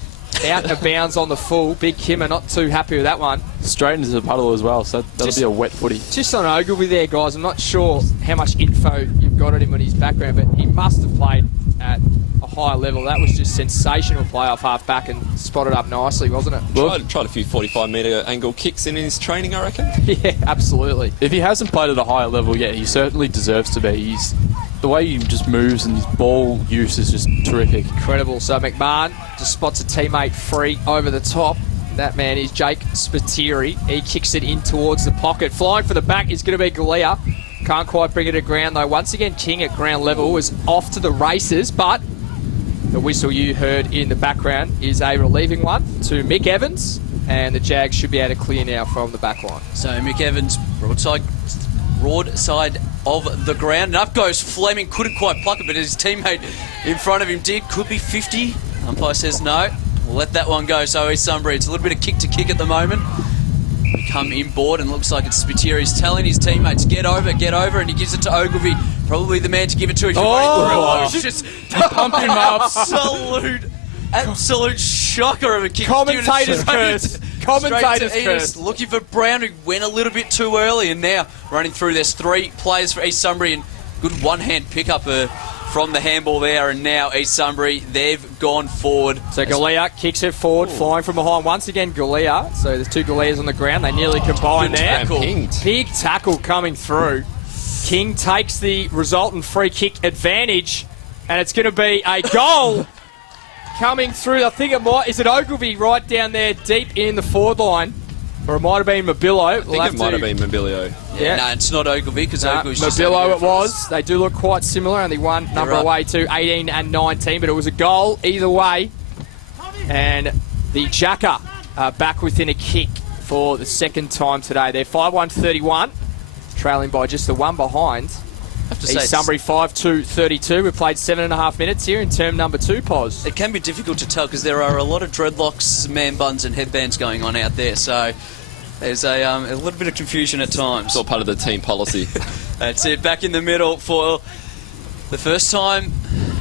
Out of bounds on the full. Big Kimmer not too happy with that one. Straight into the puddle as well, so that'll Just- be a wet footy. Just on Ogilvy there, guys. I'm not sure how much info you've got on him on his background, but he must have played at a high level. That was just sensational play off half-back and spotted up nicely, wasn't it? Tried a few 45-metre angle kicks in his training, I reckon. Yeah, absolutely. If he hasn't played at a higher level yet, he certainly deserves to be. The way he just moves and his ball use is just terrific. Incredible. So McMahon just spots a teammate free over the top. That man is Jake Spiteri. He kicks it in towards the pocket. Flying for the back is going to be Galea. Can't quite bring it to ground though. Once again, King at ground level was off to the races, but the whistle you heard in the background is a relieving one to Mick Evans, and the Jags should be able to clear now from the back line. So Mick Evans, broadside of the ground. And up goes Fleming. Couldn't quite pluck it, but his teammate in front of him did. Could be 50. Umpire says no. We'll let that one go. So East Sunbury, it's a little bit of kick to kick at the moment. We come inboard and looks like it's Spiteri telling his teammates, get over, and he gives it to Ogilvy. Probably the man to give it to. If it's just Pump him up. absolute shocker of a kick. Commentators Giving it curse. straight commentator's Straight to curse. Edis, looking for Brown, who went a little bit too early, and now running through. There's 3 players for East Sunbury, and good one-hand pickup from the handball there, and now East Sunbury, they've gone forward. So Galea kicks it forward, flying from behind once again. Galea. So there's 2 Galeas on the ground. They nearly combine Good there. tackle. Pinged. Big tackle coming through. King takes the resultant free kick advantage, and it's going to be a goal coming through. I think is it Ogilvy right down there deep in the forward line? Or it might have been Mobilo. I think it might have been Mobilio. Yeah. No, it's not Ogilvy, because Ogilvy's just Mobilo having it was. They do look quite similar, only one number right. away to 18 and 19, but it was a goal either way. And the Jacker back within a kick for the second time today. They're 5-1-31, trailing by just the one behind. I have to say, East Sunbury 5-2-32. We've played 7.5 minutes here in term number 2, Pos. it can be difficult to tell because there are a lot of dreadlocks, man buns, and headbands going on out there. So there's a little bit of confusion at times. It's all part of the team policy. That's it. Back in the middle for the first time.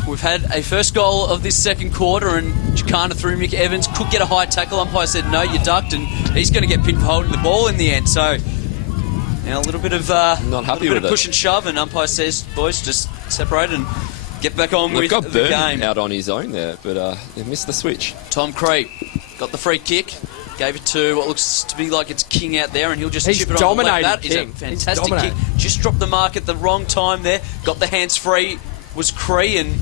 We've had a first goal of this second quarter, and Jacanta through Mick Evans could get a high tackle. Umpire said no, you ducked, and he's going to get pinned for holding the ball in the end. So now a little bit of Not happy little bit with of it. push and shove, and umpire says, boys, just separate and get back on We've with got the Byrne game. out on his own there, but they missed the switch. Tom Creep got the free kick, gave it to what looks to be like it's King out there, and he'll just He's chip it on the left. dominating, That is a King. He's fantastic kick. dominating. Just dropped the mark at the wrong time there. Got the hands free, was Cree, and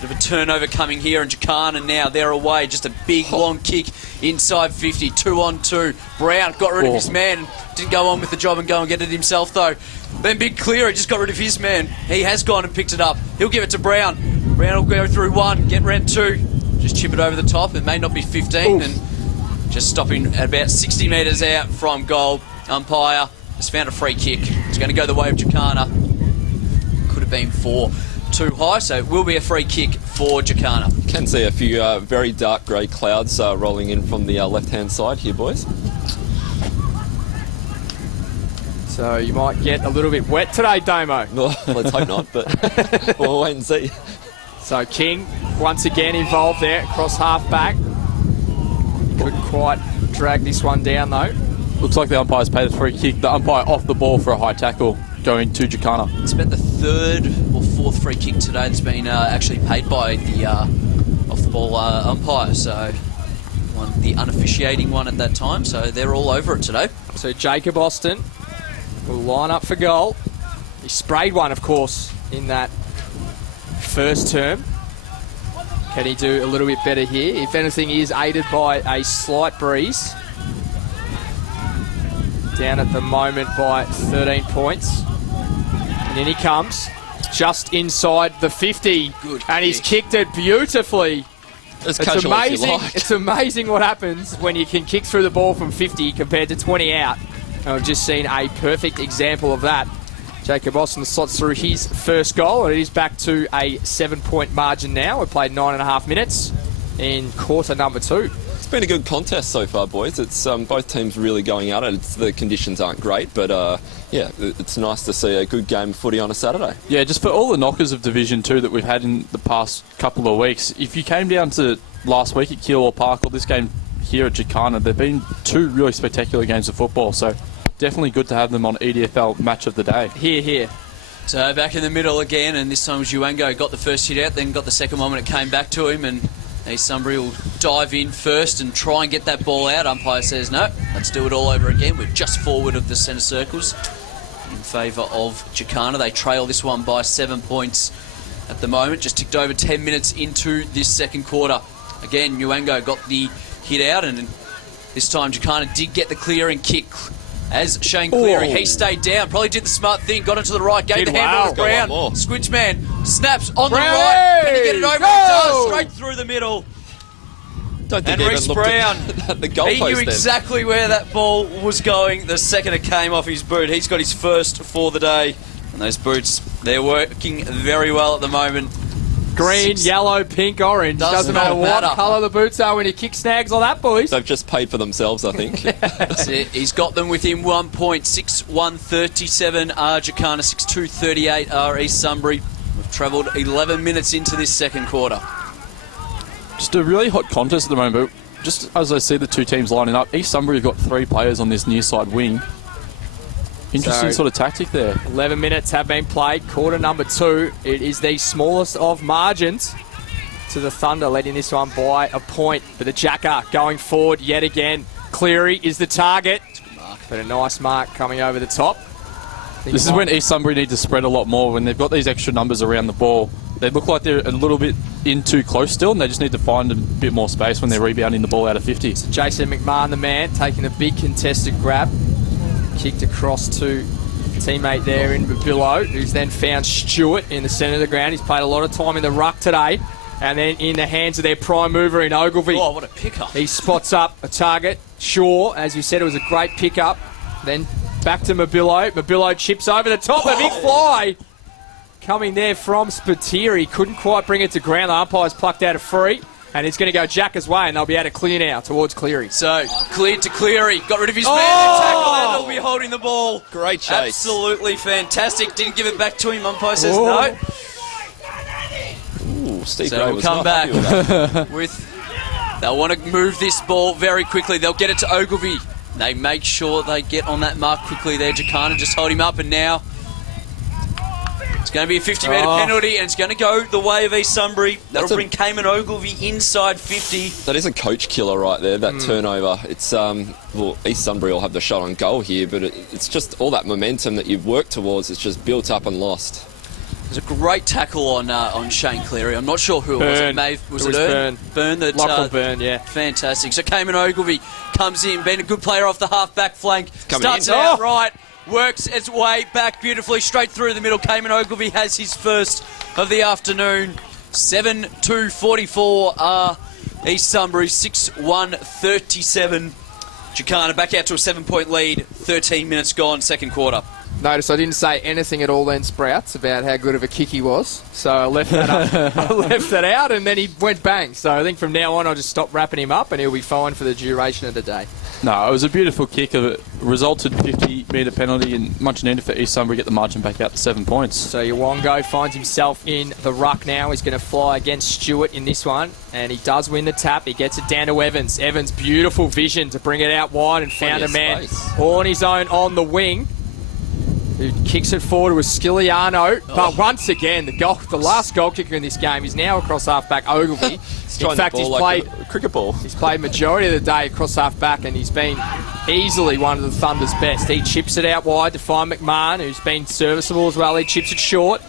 bit of a turnover coming here, and Jacanta now they're away. Just a big long kick inside 50, 2-on-2. Brown got rid of his man, didn't go on with the job and go and get it himself though. Then Big Cleary just got rid of his man. He has gone and picked it up. He'll give it to Brown. Brown will go through 1, get round 2, just chip it over the top. It may not be 15, and just stopping at about 60 metres out from goal. Umpire has found a free kick. It's going to go the way of Jacanta. Could have been 4. Too high, so it will be a free kick for Jacanta. Can see a few very dark grey clouds rolling in from the left-hand side here, boys. So you might get a little bit wet today, Domo. Well, let's hope not, but we'll wait and see. So King once again involved there, across half back. Couldn't quite drag this one down though. Looks like the umpire's paid a free kick. The umpire off the ball for a high tackle going to Jacanta. It's about the 3rd or 4th free kick today that's been actually paid by the off-the-ball umpire. So the unofficiating one at that time. So they're all over it today. So Jacob Austin will line up for goal. He sprayed one, of course, in that first term. Can he do a little bit better here? If anything, he is aided by a slight breeze. Down at the moment by 13 points. And in he comes, just inside the 50. Good and he's kick. kicked it beautifully. As It's casual as you amazing. like. It's amazing what happens when you can kick through the ball from 50 compared to 20 out. And I've just seen a perfect example of that. Jacob Austin slots through his first goal, and it is back to a 7-point margin now. We've played 9.5 minutes in quarter number 2. It's been a good contest so far, boys. It's both teams really going at it. The conditions aren't great, but yeah, it's nice to see a good game of footy on a Saturday. Yeah, just for all the knockers of Division 2 that we've had in the past couple of weeks, if you came down to last week at Keilor Park or this game here at Jacanta, there have been 2 really spectacular games of football, so definitely good to have them on EDFL Match of the Day. Here, here. So back in the middle again, and this time was Uengo. Got the first hit out, then got the second one when it came back to him, and East Sunbury will dive in first and try and get that ball out. Umpire says no, let's do it all over again. We're just forward of the centre circles in favour of Jacanta. They trail this one by 7 points at the moment. Just ticked over 10 minutes into this second quarter. Again, Uengo got the hit out, and this time Jacanta did get the clearing kick. As Shane Cleary, he stayed down, probably did the smart thing, got into the right, gave Did the handball well. to Brown. Got one more. Squidge man snaps on the Brownie! right. Can he get it over? He Go! does, straight through the middle. Don't think And he Reece even looked Brown, at the he goalpost knew then. exactly where that ball was going the second it came off his boot. He's got his first for the day. And those boots, they're working very well at the moment. Green, 6 yellow, pink, orange. Does Doesn't not matter what matter. colour the boots are when you kick snags like that, boys. They've just paid for themselves, I think. That's it. He's got them within 1 point. 6-1-37 are Jacanta, 6-2-38 are East Sunbury. We've travelled 11 minutes into this second quarter. Just a really hot contest at the moment, but just as I see the two teams lining up, East Sunbury have got 3 players on this near side wing. Interesting sort of tactic there. 11 minutes have been played. Quarter number 2. It is the smallest of margins to the Thunder, leading this one by a point. But the Jacker going forward yet again. Cleary is the target. But a nice mark coming over the top. This is when East Sunbury need to spread a lot more. When they've got these extra numbers around the ball, they look like they're a little bit in too close still, and they just need to find a bit more space when they're rebounding the ball out of 50. So Jason McMahon, the man, taking the big contested grab. Kicked across to teammate there in Babillo, who's then found Stewart in the centre of the ground. He's played a lot of time in the ruck today. And then in the hands of their prime mover in Ogilvie. Oh, what a pickup. He spots up a target. Shaw, as you said, it was a great pickup. Then back to Mabillo. Mabillo chips over the top. A big fly coming there from Spiteri. Couldn't quite bring it to ground. The umpire's plucked out a free. And it's going to go Jacker's way, and they'll be able to clear now towards Cleary. So, cleared to Cleary. Got rid of his man and tackled, and they'll be holding the ball. Great chase. Absolutely fantastic. Didn't give it back to him. Umpire says no. Ooh, Steve So Gray we'll was come not back happy with that. they'll want to move this ball very quickly. They'll get it to Ogilvie. They make sure they get on that mark quickly there. Jacanta just hold him up, and now it's going to be a 50-metre penalty, and it's going to go the way of East Sunbury. That'll bring Cayman Ogilvie inside 50. That is a coach killer right there, that turnover. It's well, East Sunbury will have the shot on goal here, but it's just all that momentum that you've worked towards. It's just built up and lost. There's a great tackle on Shane Cleary. I'm not sure who it was. Was it Byrne? Byrne that Lachlan Byrne, yeah. Fantastic. So Cayman Ogilvie comes in, being a good player off the half-back flank. Starts in. out right, works its way back beautifully, straight through the middle. Cayman Ogilvie has his first of the afternoon. 7-2-44 are East Sunbury, 6-1-37. Jacanta back out to a 7-point lead. 13 minutes gone, second quarter. Notice I didn't say anything at all then, Sprouts, about how good of a kick he was. So I left that up. I left that out, and then he went bang. So I think from now on I'll just stop wrapping him up, and he'll be fine for the duration of the day. No, it was a beautiful kick. It resulted 50-metre penalty, and much needed for East Sunbury to get the margin back out to 7 points. So Yawongo finds himself in the ruck now. He's going to fly against Stewart in this one, and he does win the tap. He gets it down to Evans. Evans, beautiful vision to bring it out wide, and found a man all on his own on the wing, who kicks it forward to Skiliano. But once again, the last goal kicker in this game is now across half-back Ogilvie. In fact, he's played a cricket ball. He's played majority of the day across half-back, and he's been easily one of the Thunder's best. He chips it out wide to find McMahon, who's been serviceable as well. He chips it short.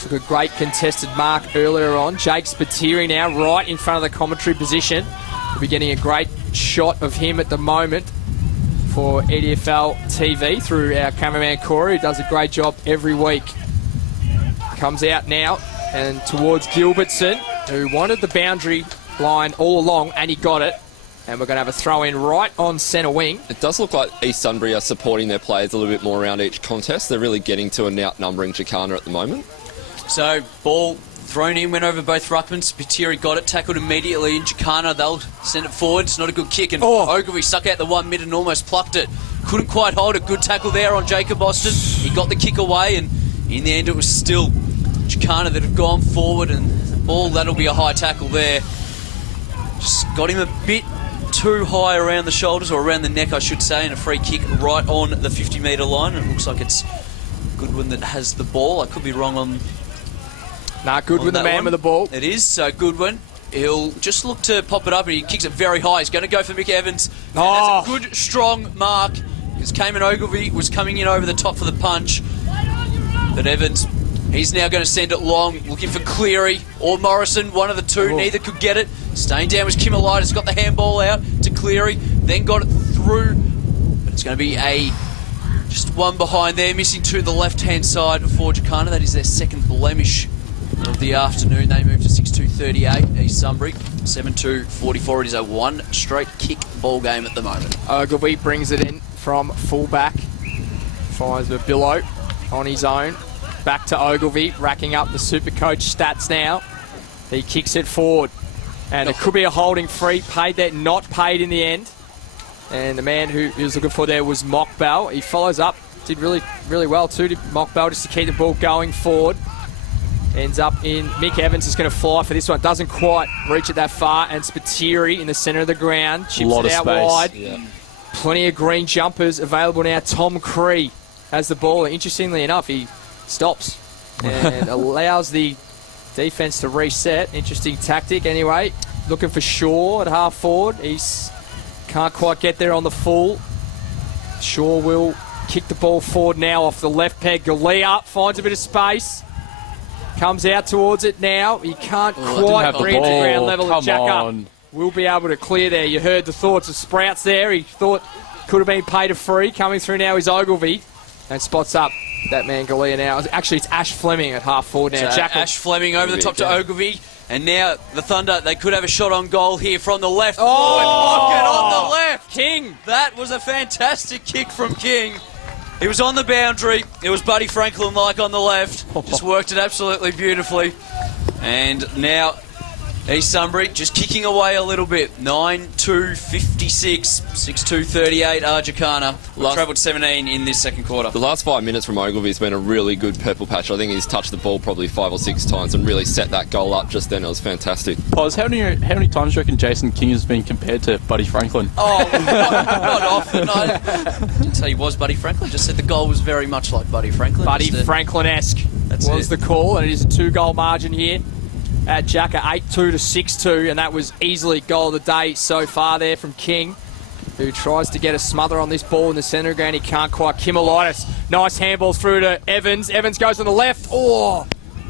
Took a great contested mark earlier on. Jake Spiteri now right in front of the commentary position. We'll be getting a great shot of him at the moment for EDFL TV through our cameraman Corey, who does a great job every week. Comes out now and towards Gilbertson, who wanted the boundary line all along, and he got it. And we're going to have a throw in right on centre wing. It does look like East Sunbury are supporting their players a little bit more around each contest. They're really getting to and outnumbering Jacanta at the moment. So, ball thrown in, went over both ruckmen. Spiteri got it, tackled immediately, and Jacanta, they'll send it forward. It's not a good kick, and Ogilvie stuck out the 1 mid and almost plucked it. Couldn't quite hold it. Good tackle there on Jacob Austin. He got the kick away, and in the end it was still Jacanta that had gone forward, and the ball, that'll be a high tackle there. Just got him a bit too high around the shoulders, or around the neck I should say, and a free kick right on the 50-metre line. It looks like it's Goodwin that has the ball. I could be wrong on... Nah, Goodwin the man with the ball. It is, so Goodwin, he'll just look to pop it up, and he kicks it very high. He's going to go for Mick Evans. That's a good, strong mark, because Cayman Ogilvie was coming in over the top for the punch. But Evans, he's now going to send it long, looking for Cleary or Morrison, one of the two. Neither could get it. Staying down was Kimmelite, got the handball out to Cleary, then got it through. But it's going to be just one behind there, missing to the left-hand side for Jacanta. That is their second blemish of the afternoon. They move to 6-2-38, East Sunbury. 7-2-44. It is a one straight kick ball game at the moment. Ogilvie brings it in from full-back. Finds Mabillo on his own. Back to Ogilvie, racking up the Supercoach stats now. He kicks it forward. And it could be a holding free. Paid that, not paid in the end. And the man who he was looking for there was Mockbell. He follows up. Did really, really well too to Mockbell just to keep the ball going forward. Ends up in Mick Evans is going to fly for this one. Doesn't quite reach it that far. And Spiteri in the centre of the ground. Chips Lot it of out space. wide. Yeah. Plenty of green jumpers available now. Tom Cree has the ball. Interestingly enough, he stops and allows the defence to reset. Interesting tactic anyway. Looking for Shaw at half forward. He's can't quite get there on the full. Shaw will kick the ball forward now off the left peg. Galea finds a bit of space. Comes out towards it now. He can't quite bring it to ground level. And Jacka will be able to clear there. You heard the thoughts of Sprouts there. He thought could have been paid a free. Coming through now is Ogilvie. And spots up that man Galea now. Actually, it's Ash Fleming at half forward now. So Jackal. Ash Fleming over the top to Ogilvie. And now the Thunder, they could have a shot on goal here from the left. Pocket on the left. King. That was a fantastic kick from King. He was on the boundary. It was Buddy Franklin-like on the left. Just worked it absolutely beautifully. And now East Sunbury just kicking away a little bit. 9-2-56, 6-2-38 R Jacanta. Travelled 17 in this second quarter. The last 5 minutes from Ogilvie has been a really good purple patch. I think he's touched the ball probably 5 or 6 times and really set that goal up just then. It was fantastic. Pause. How many times do you reckon Jason King has been compared to Buddy Franklin? Oh, not often. I didn't say he was Buddy Franklin. Just said the goal was very much like Buddy Franklin. Buddy Franklin-esque was the call. And it is a 2-goal margin here at Jacka, 8-2 to 6-2, and that was easily goal of the day so far there from King, who tries to get a smother on this ball in the centre of the ground. He can't quite. Kimolitis, nice handball through to Evans. Evans goes on the left. Oh,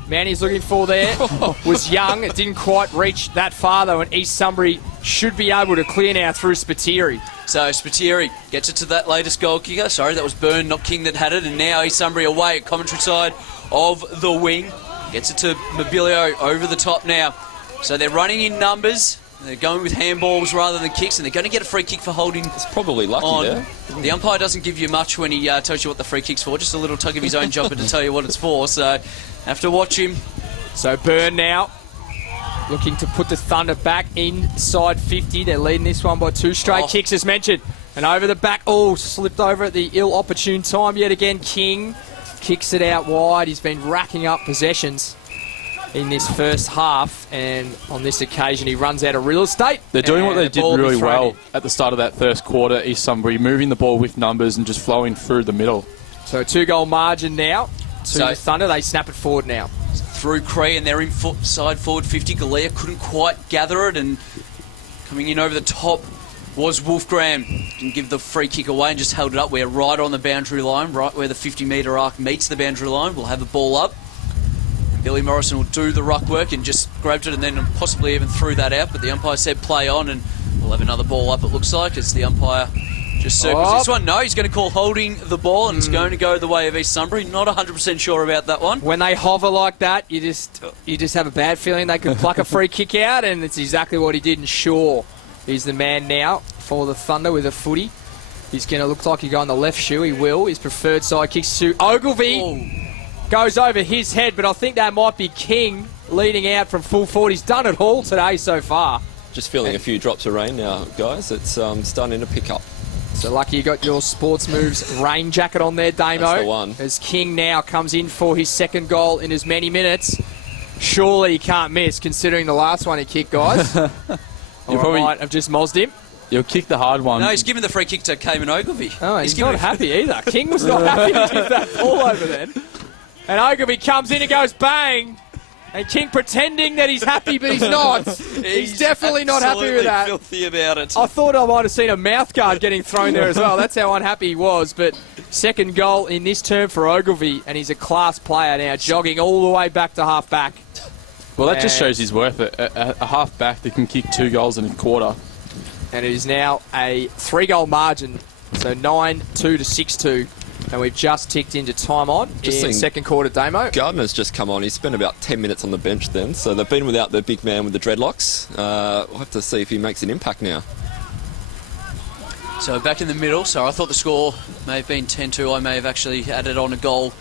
man, he's looking for there was Young. It didn't quite reach that far though, and East Sunbury should be able to clear now through Spiteri. So Spiteri gets it to that latest goal kicker. Sorry, that was Byrne, not King, that had it, and now East Sunbury away at commentary side of the wing. Gets it to Mobilio over the top now. So they're running in numbers. They're going with handballs rather than kicks, and they're going to get a free kick for holding. It's probably lucky on. there. The umpire doesn't give you much when he tells you what the free kick's for. Just a little tug of his own jumper to tell you what it's for. So have to watch him. So Byrne now looking to put the Thunder back inside 50. They're leading this one by 2 straight kicks as mentioned. And over the back, slipped over at the ill-opportune time yet again. King kicks it out wide. He's been racking up possessions in this first half, and on this occasion he runs out of real estate. They're doing what they did really well in. at the start of that first quarter, East Sunbury, moving the ball with numbers and just flowing through the middle. So a 2-goal margin now to the Thunder. They snap it forward now. Through Cree, and they're inside forward 50. Galea couldn't quite gather it, and coming in over the top was Wolf Graham. Didn't give the free kick away and just held it up. We're right on the boundary line, right where the 50-metre arc meets the boundary line. We'll have the ball up. Billy Morrison will do the ruck work and just grabbed it and then possibly even threw that out. But the umpire said play on, and we'll have another ball up, it looks like, as the umpire just circles this one. No, he's going to call holding the ball, and it's going to go the way of East Sunbury. Not 100% sure about that one. When they hover like that, you just have a bad feeling they could pluck a free kick out, and it's exactly what he did. And Shaw is the man now for the Thunder with a footy. He's going to look like he go on the left shoe. He will. His preferred side kicks to Ogilvie. Goes over his head, but I think that might be King leading out from full forward. He's done it all today so far. Just feeling a few drops of rain now, guys. It's starting to pick up. So lucky you got your Sports Moves rain jacket on there, Damo. That's the one. As King now comes in for his second goal in as many minutes. Surely he can't miss, considering the last one he kicked, guys. You probably might have just mozzed him. You'll kick the hard one. No, he's given the free kick to Cayman Ogilvie. Oh, he's not happy either. King was not happy to give that ball over then. And Ogilvie comes in and goes bang. And King pretending that he's happy, but he's not. He's definitely not happy with that. Filthy about it. I thought I might have seen a mouth guard getting thrown there as well. That's how unhappy he was. But second goal in this term for Ogilvie, and he's a class player now, jogging all the way back to half back. Well, that just shows his worth. A half back that can kick 2 goals in a quarter. And it is now a 3-goal margin, so 9-2 to 6-2. And we've just ticked into time on in second quarter, Damo. Gardner's just come on. He spent about 10 minutes on the bench then, so they've been without the big man with the dreadlocks. We'll have to see if he makes an impact now. So back in the middle. So I thought the score may have been 10-2. I may have actually added on a goal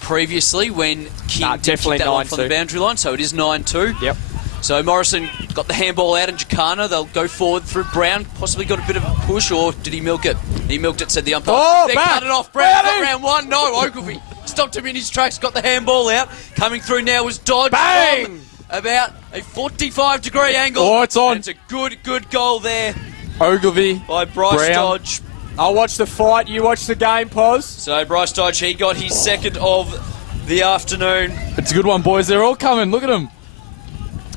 previously when King definitely kicked that one from the boundary line. So it is 9-2. Yep. So Morrison got the handball out in Jacanta. They'll go forward through Brown. Possibly got a bit of a push, or did he milk it? He milked it, said the umpire. Oh, they back. cut it off. Brown got round one. No, Ogilvie stopped him in his tracks, got the handball out. Coming through now was Dodge. Bang! From about a 45-degree angle. Oh, it's on. And it's a good goal there Ogilvy. by Bryce Brown. Dodge. I'll watch the fight, you watch the game, Pos. So Bryce Dodge, he got his second of the afternoon. It's a good one, boys. They're all coming. Look at them.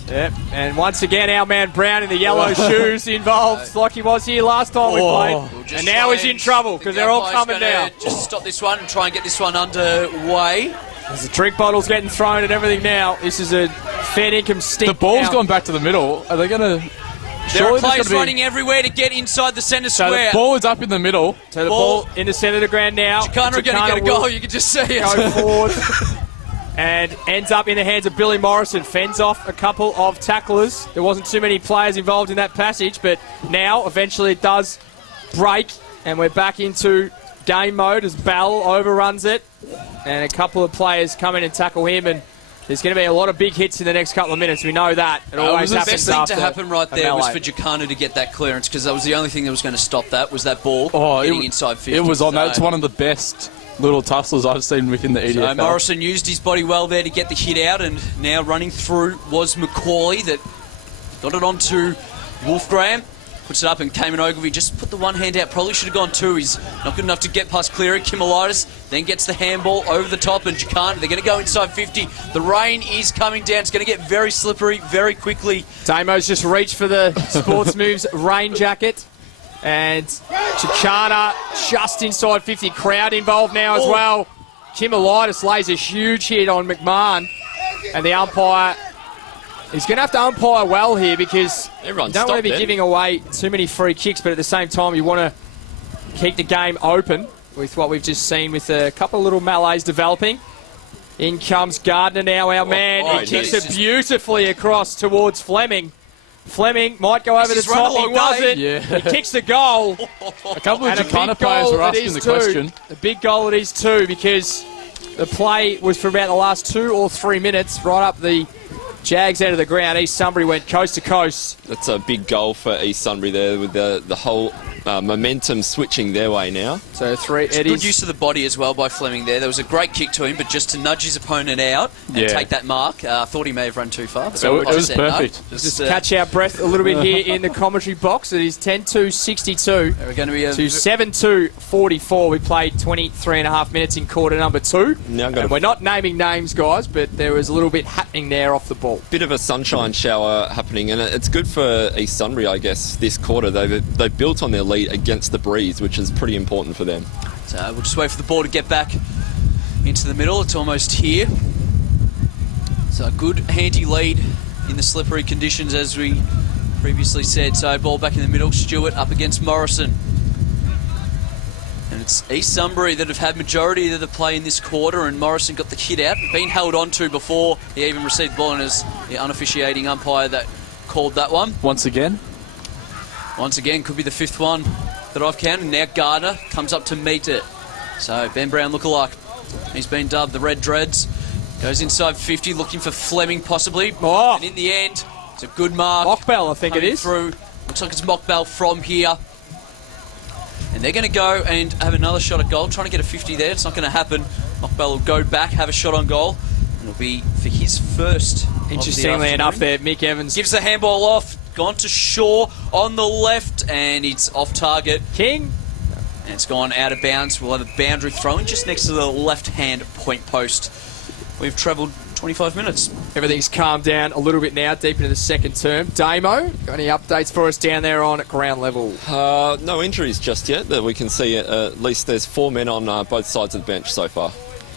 Yep, and once again, our man Brown in the yellow shoes involved, like he was here last time we played. We'll just And now try he's in and trouble think because the they're all umpire's coming gonna now. Just stop this one and try and get this one underway. There's the drink bottles getting thrown and everything now. This is a fair income stink. The ball's now. gone back to the middle. Are they going to... There are players running everywhere to get inside the centre So square. the ball is up in the middle. So the ball in the centre of the ground now. Jacanta are going to get a will goal, you can just see it. Go forward. And ends up in the hands of Billy Morrison. Fends off a couple of tacklers. There wasn't too many players involved in that passage, but now eventually it does break, and we're back into game mode as Bell overruns it. And a couple of players come in and tackle him, and there's going to be a lot of big hits in the next couple of minutes. We know that. It always the happens best thing after to happen right a there was melee. for Jacanta to get that clearance, because that was the only thing that was going to stop that, was that ball getting inside 50. It was on. So- That's one of the best little tussles I've seen within the EDFL. So Morrison used his body well there to get the hit out, and now running through was McCauley that got it onto Wolf Graham. Puts it up, and Cayman Ogilvy just put the one hand out. Probably should have gone two. He's not good enough to get past Cleary. Kimolitis then gets the handball over the top, and Jacanta, they're going to go inside 50. The rain is coming down. It's going to get very slippery very quickly. Damo's just reached for the Sports Moves rain jacket. And Jacanta just inside 50. Crowd involved now as well. Kimolitis lays a huge hit on McMahon. And the umpire is going to have to umpire well here, because Everyone you don't want to be stop giving away too many free kicks, but at the same time you want to keep the game open with what we've just seen with a couple of little melees developing. In comes Gardner now, our man. He kicks it beautifully across towards Fleming. Fleming might go over the He's run a top. He long way. doesn't. Yeah. He kicks the goal. A couple of And a Jacanta big players goal were it asking is the too. question. A big goal it is too, because the play was for about the last 2 or 3 minutes, right up the Jags out of the ground. East Sunbury went coast to coast. That's a big goal for East Sunbury there, with the whole momentum switching their way now. So three. Good use of the body as well by Fleming there. There was a great kick to him, but just to nudge his opponent out and take that mark. Thought he may have run too far. So it I was said no. perfect. Just, Catch our breath a little bit here in the commentary box. It is 10-2-62 we're going to be to 7-2-44. We played 23 and a half minutes in quarter number 2. Now got And we're not naming names, guys, but there was a little bit happening there off the ball. Bit of a sunshine shower happening, and it's good for East Sunbury, I guess, this quarter. They've built on their lead against the breeze, which is pretty important for them. So we'll just wait for the ball to get back into the middle. It's almost here. So a good, handy lead in the slippery conditions, as we previously said. So ball back in the middle. Stewart up against Morrison. And it's East Sunbury that have had majority of the play in this quarter, and Morrison got the hit out. Been held on to before he even received the ball, and as the unofficiating umpire that called that one. Once again. Once again, could be the 5th one that I've counted. Now Gardner comes up to meet it. So Ben Brown lookalike. He's been dubbed the Red Dreads. Goes inside 50, looking for Fleming possibly. Oh. And in the end, it's a good mark. Mockbell, I think it coming is. Through. Looks like it's Mockbell from here. And they're going to go and have another shot at goal. Trying to get a 50 there. It's not going to happen. Mockbell will go back, have a shot on goal. And it'll be for his first. Interestingly enough there, Mick Evans. Gives the handball off. Gone to Shaw on the left, and it's off target. King. And it's gone out of bounds. We'll have a boundary throw-in just next to the left-hand point post. We've travelled 25 minutes. Everything's calmed down a little bit now, deep into the second term. Damo, got any updates for us down there on ground level? No injuries just yet that we can see. At least there's 4 men on both sides of the bench so far.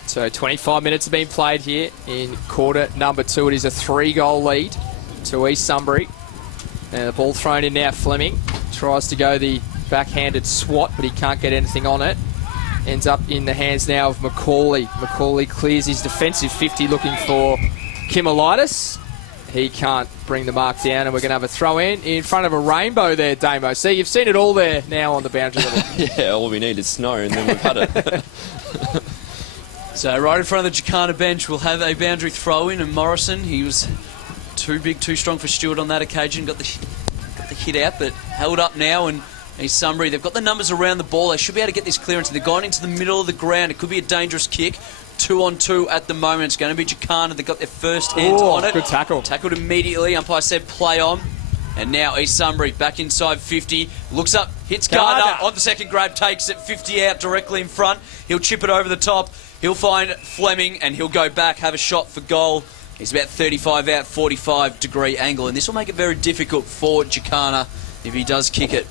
So 25 minutes have been played here in quarter number 2. It is a 3-goal lead to East Sunbury. And the ball thrown in now. Fleming tries to go the backhanded swat, but he can't get anything on it. Ends up in the hands now of McCauley. McCauley clears his defensive 50, looking for Kimolitis. He can't bring the mark down, and we're going to have a throw in front of a rainbow there, Damo. See, you've seen it all there now on the boundary level. Yeah, all we need is snow, and then we've had it. So right in front of the Jacanta bench, we'll have a boundary throw-in, and Morrison, he was too big, too strong for Stewart on that occasion. Got the hit out, but held up now, and East Sunbury, they've got the numbers around the ball. They should be able to get this clearance. They've gone into the middle of the ground. It could be a dangerous kick. 2-on-2 at the moment. It's going to be Jacanta that got their first hands on it. Good tackle. Tackled immediately. Umpire said play on. And now East Sunbury back inside 50. Looks up, hits Gardner on the second grab, takes it 50 out directly in front. He'll chip it over the top. He'll find Fleming and he'll go back, have a shot for goal. He's about 35 out, 45-degree angle. And this will make it very difficult for Jacanta if he does kick it.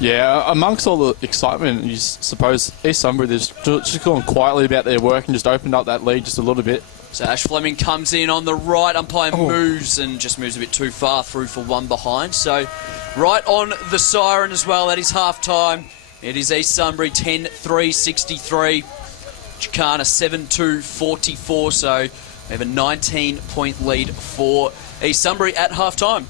Yeah, amongst all the excitement, you suppose East Sunbury, they've just gone quietly about their work and just opened up that lead just a little bit. So Ash Fleming comes in on the right. Umpire moves and just moves a bit too far through for one behind. So right on the siren as well. That is half-time. It is East Sunbury 10-3-63. Jacanta 7-2-44. So we have a 19-point lead for East Sunbury at half-time.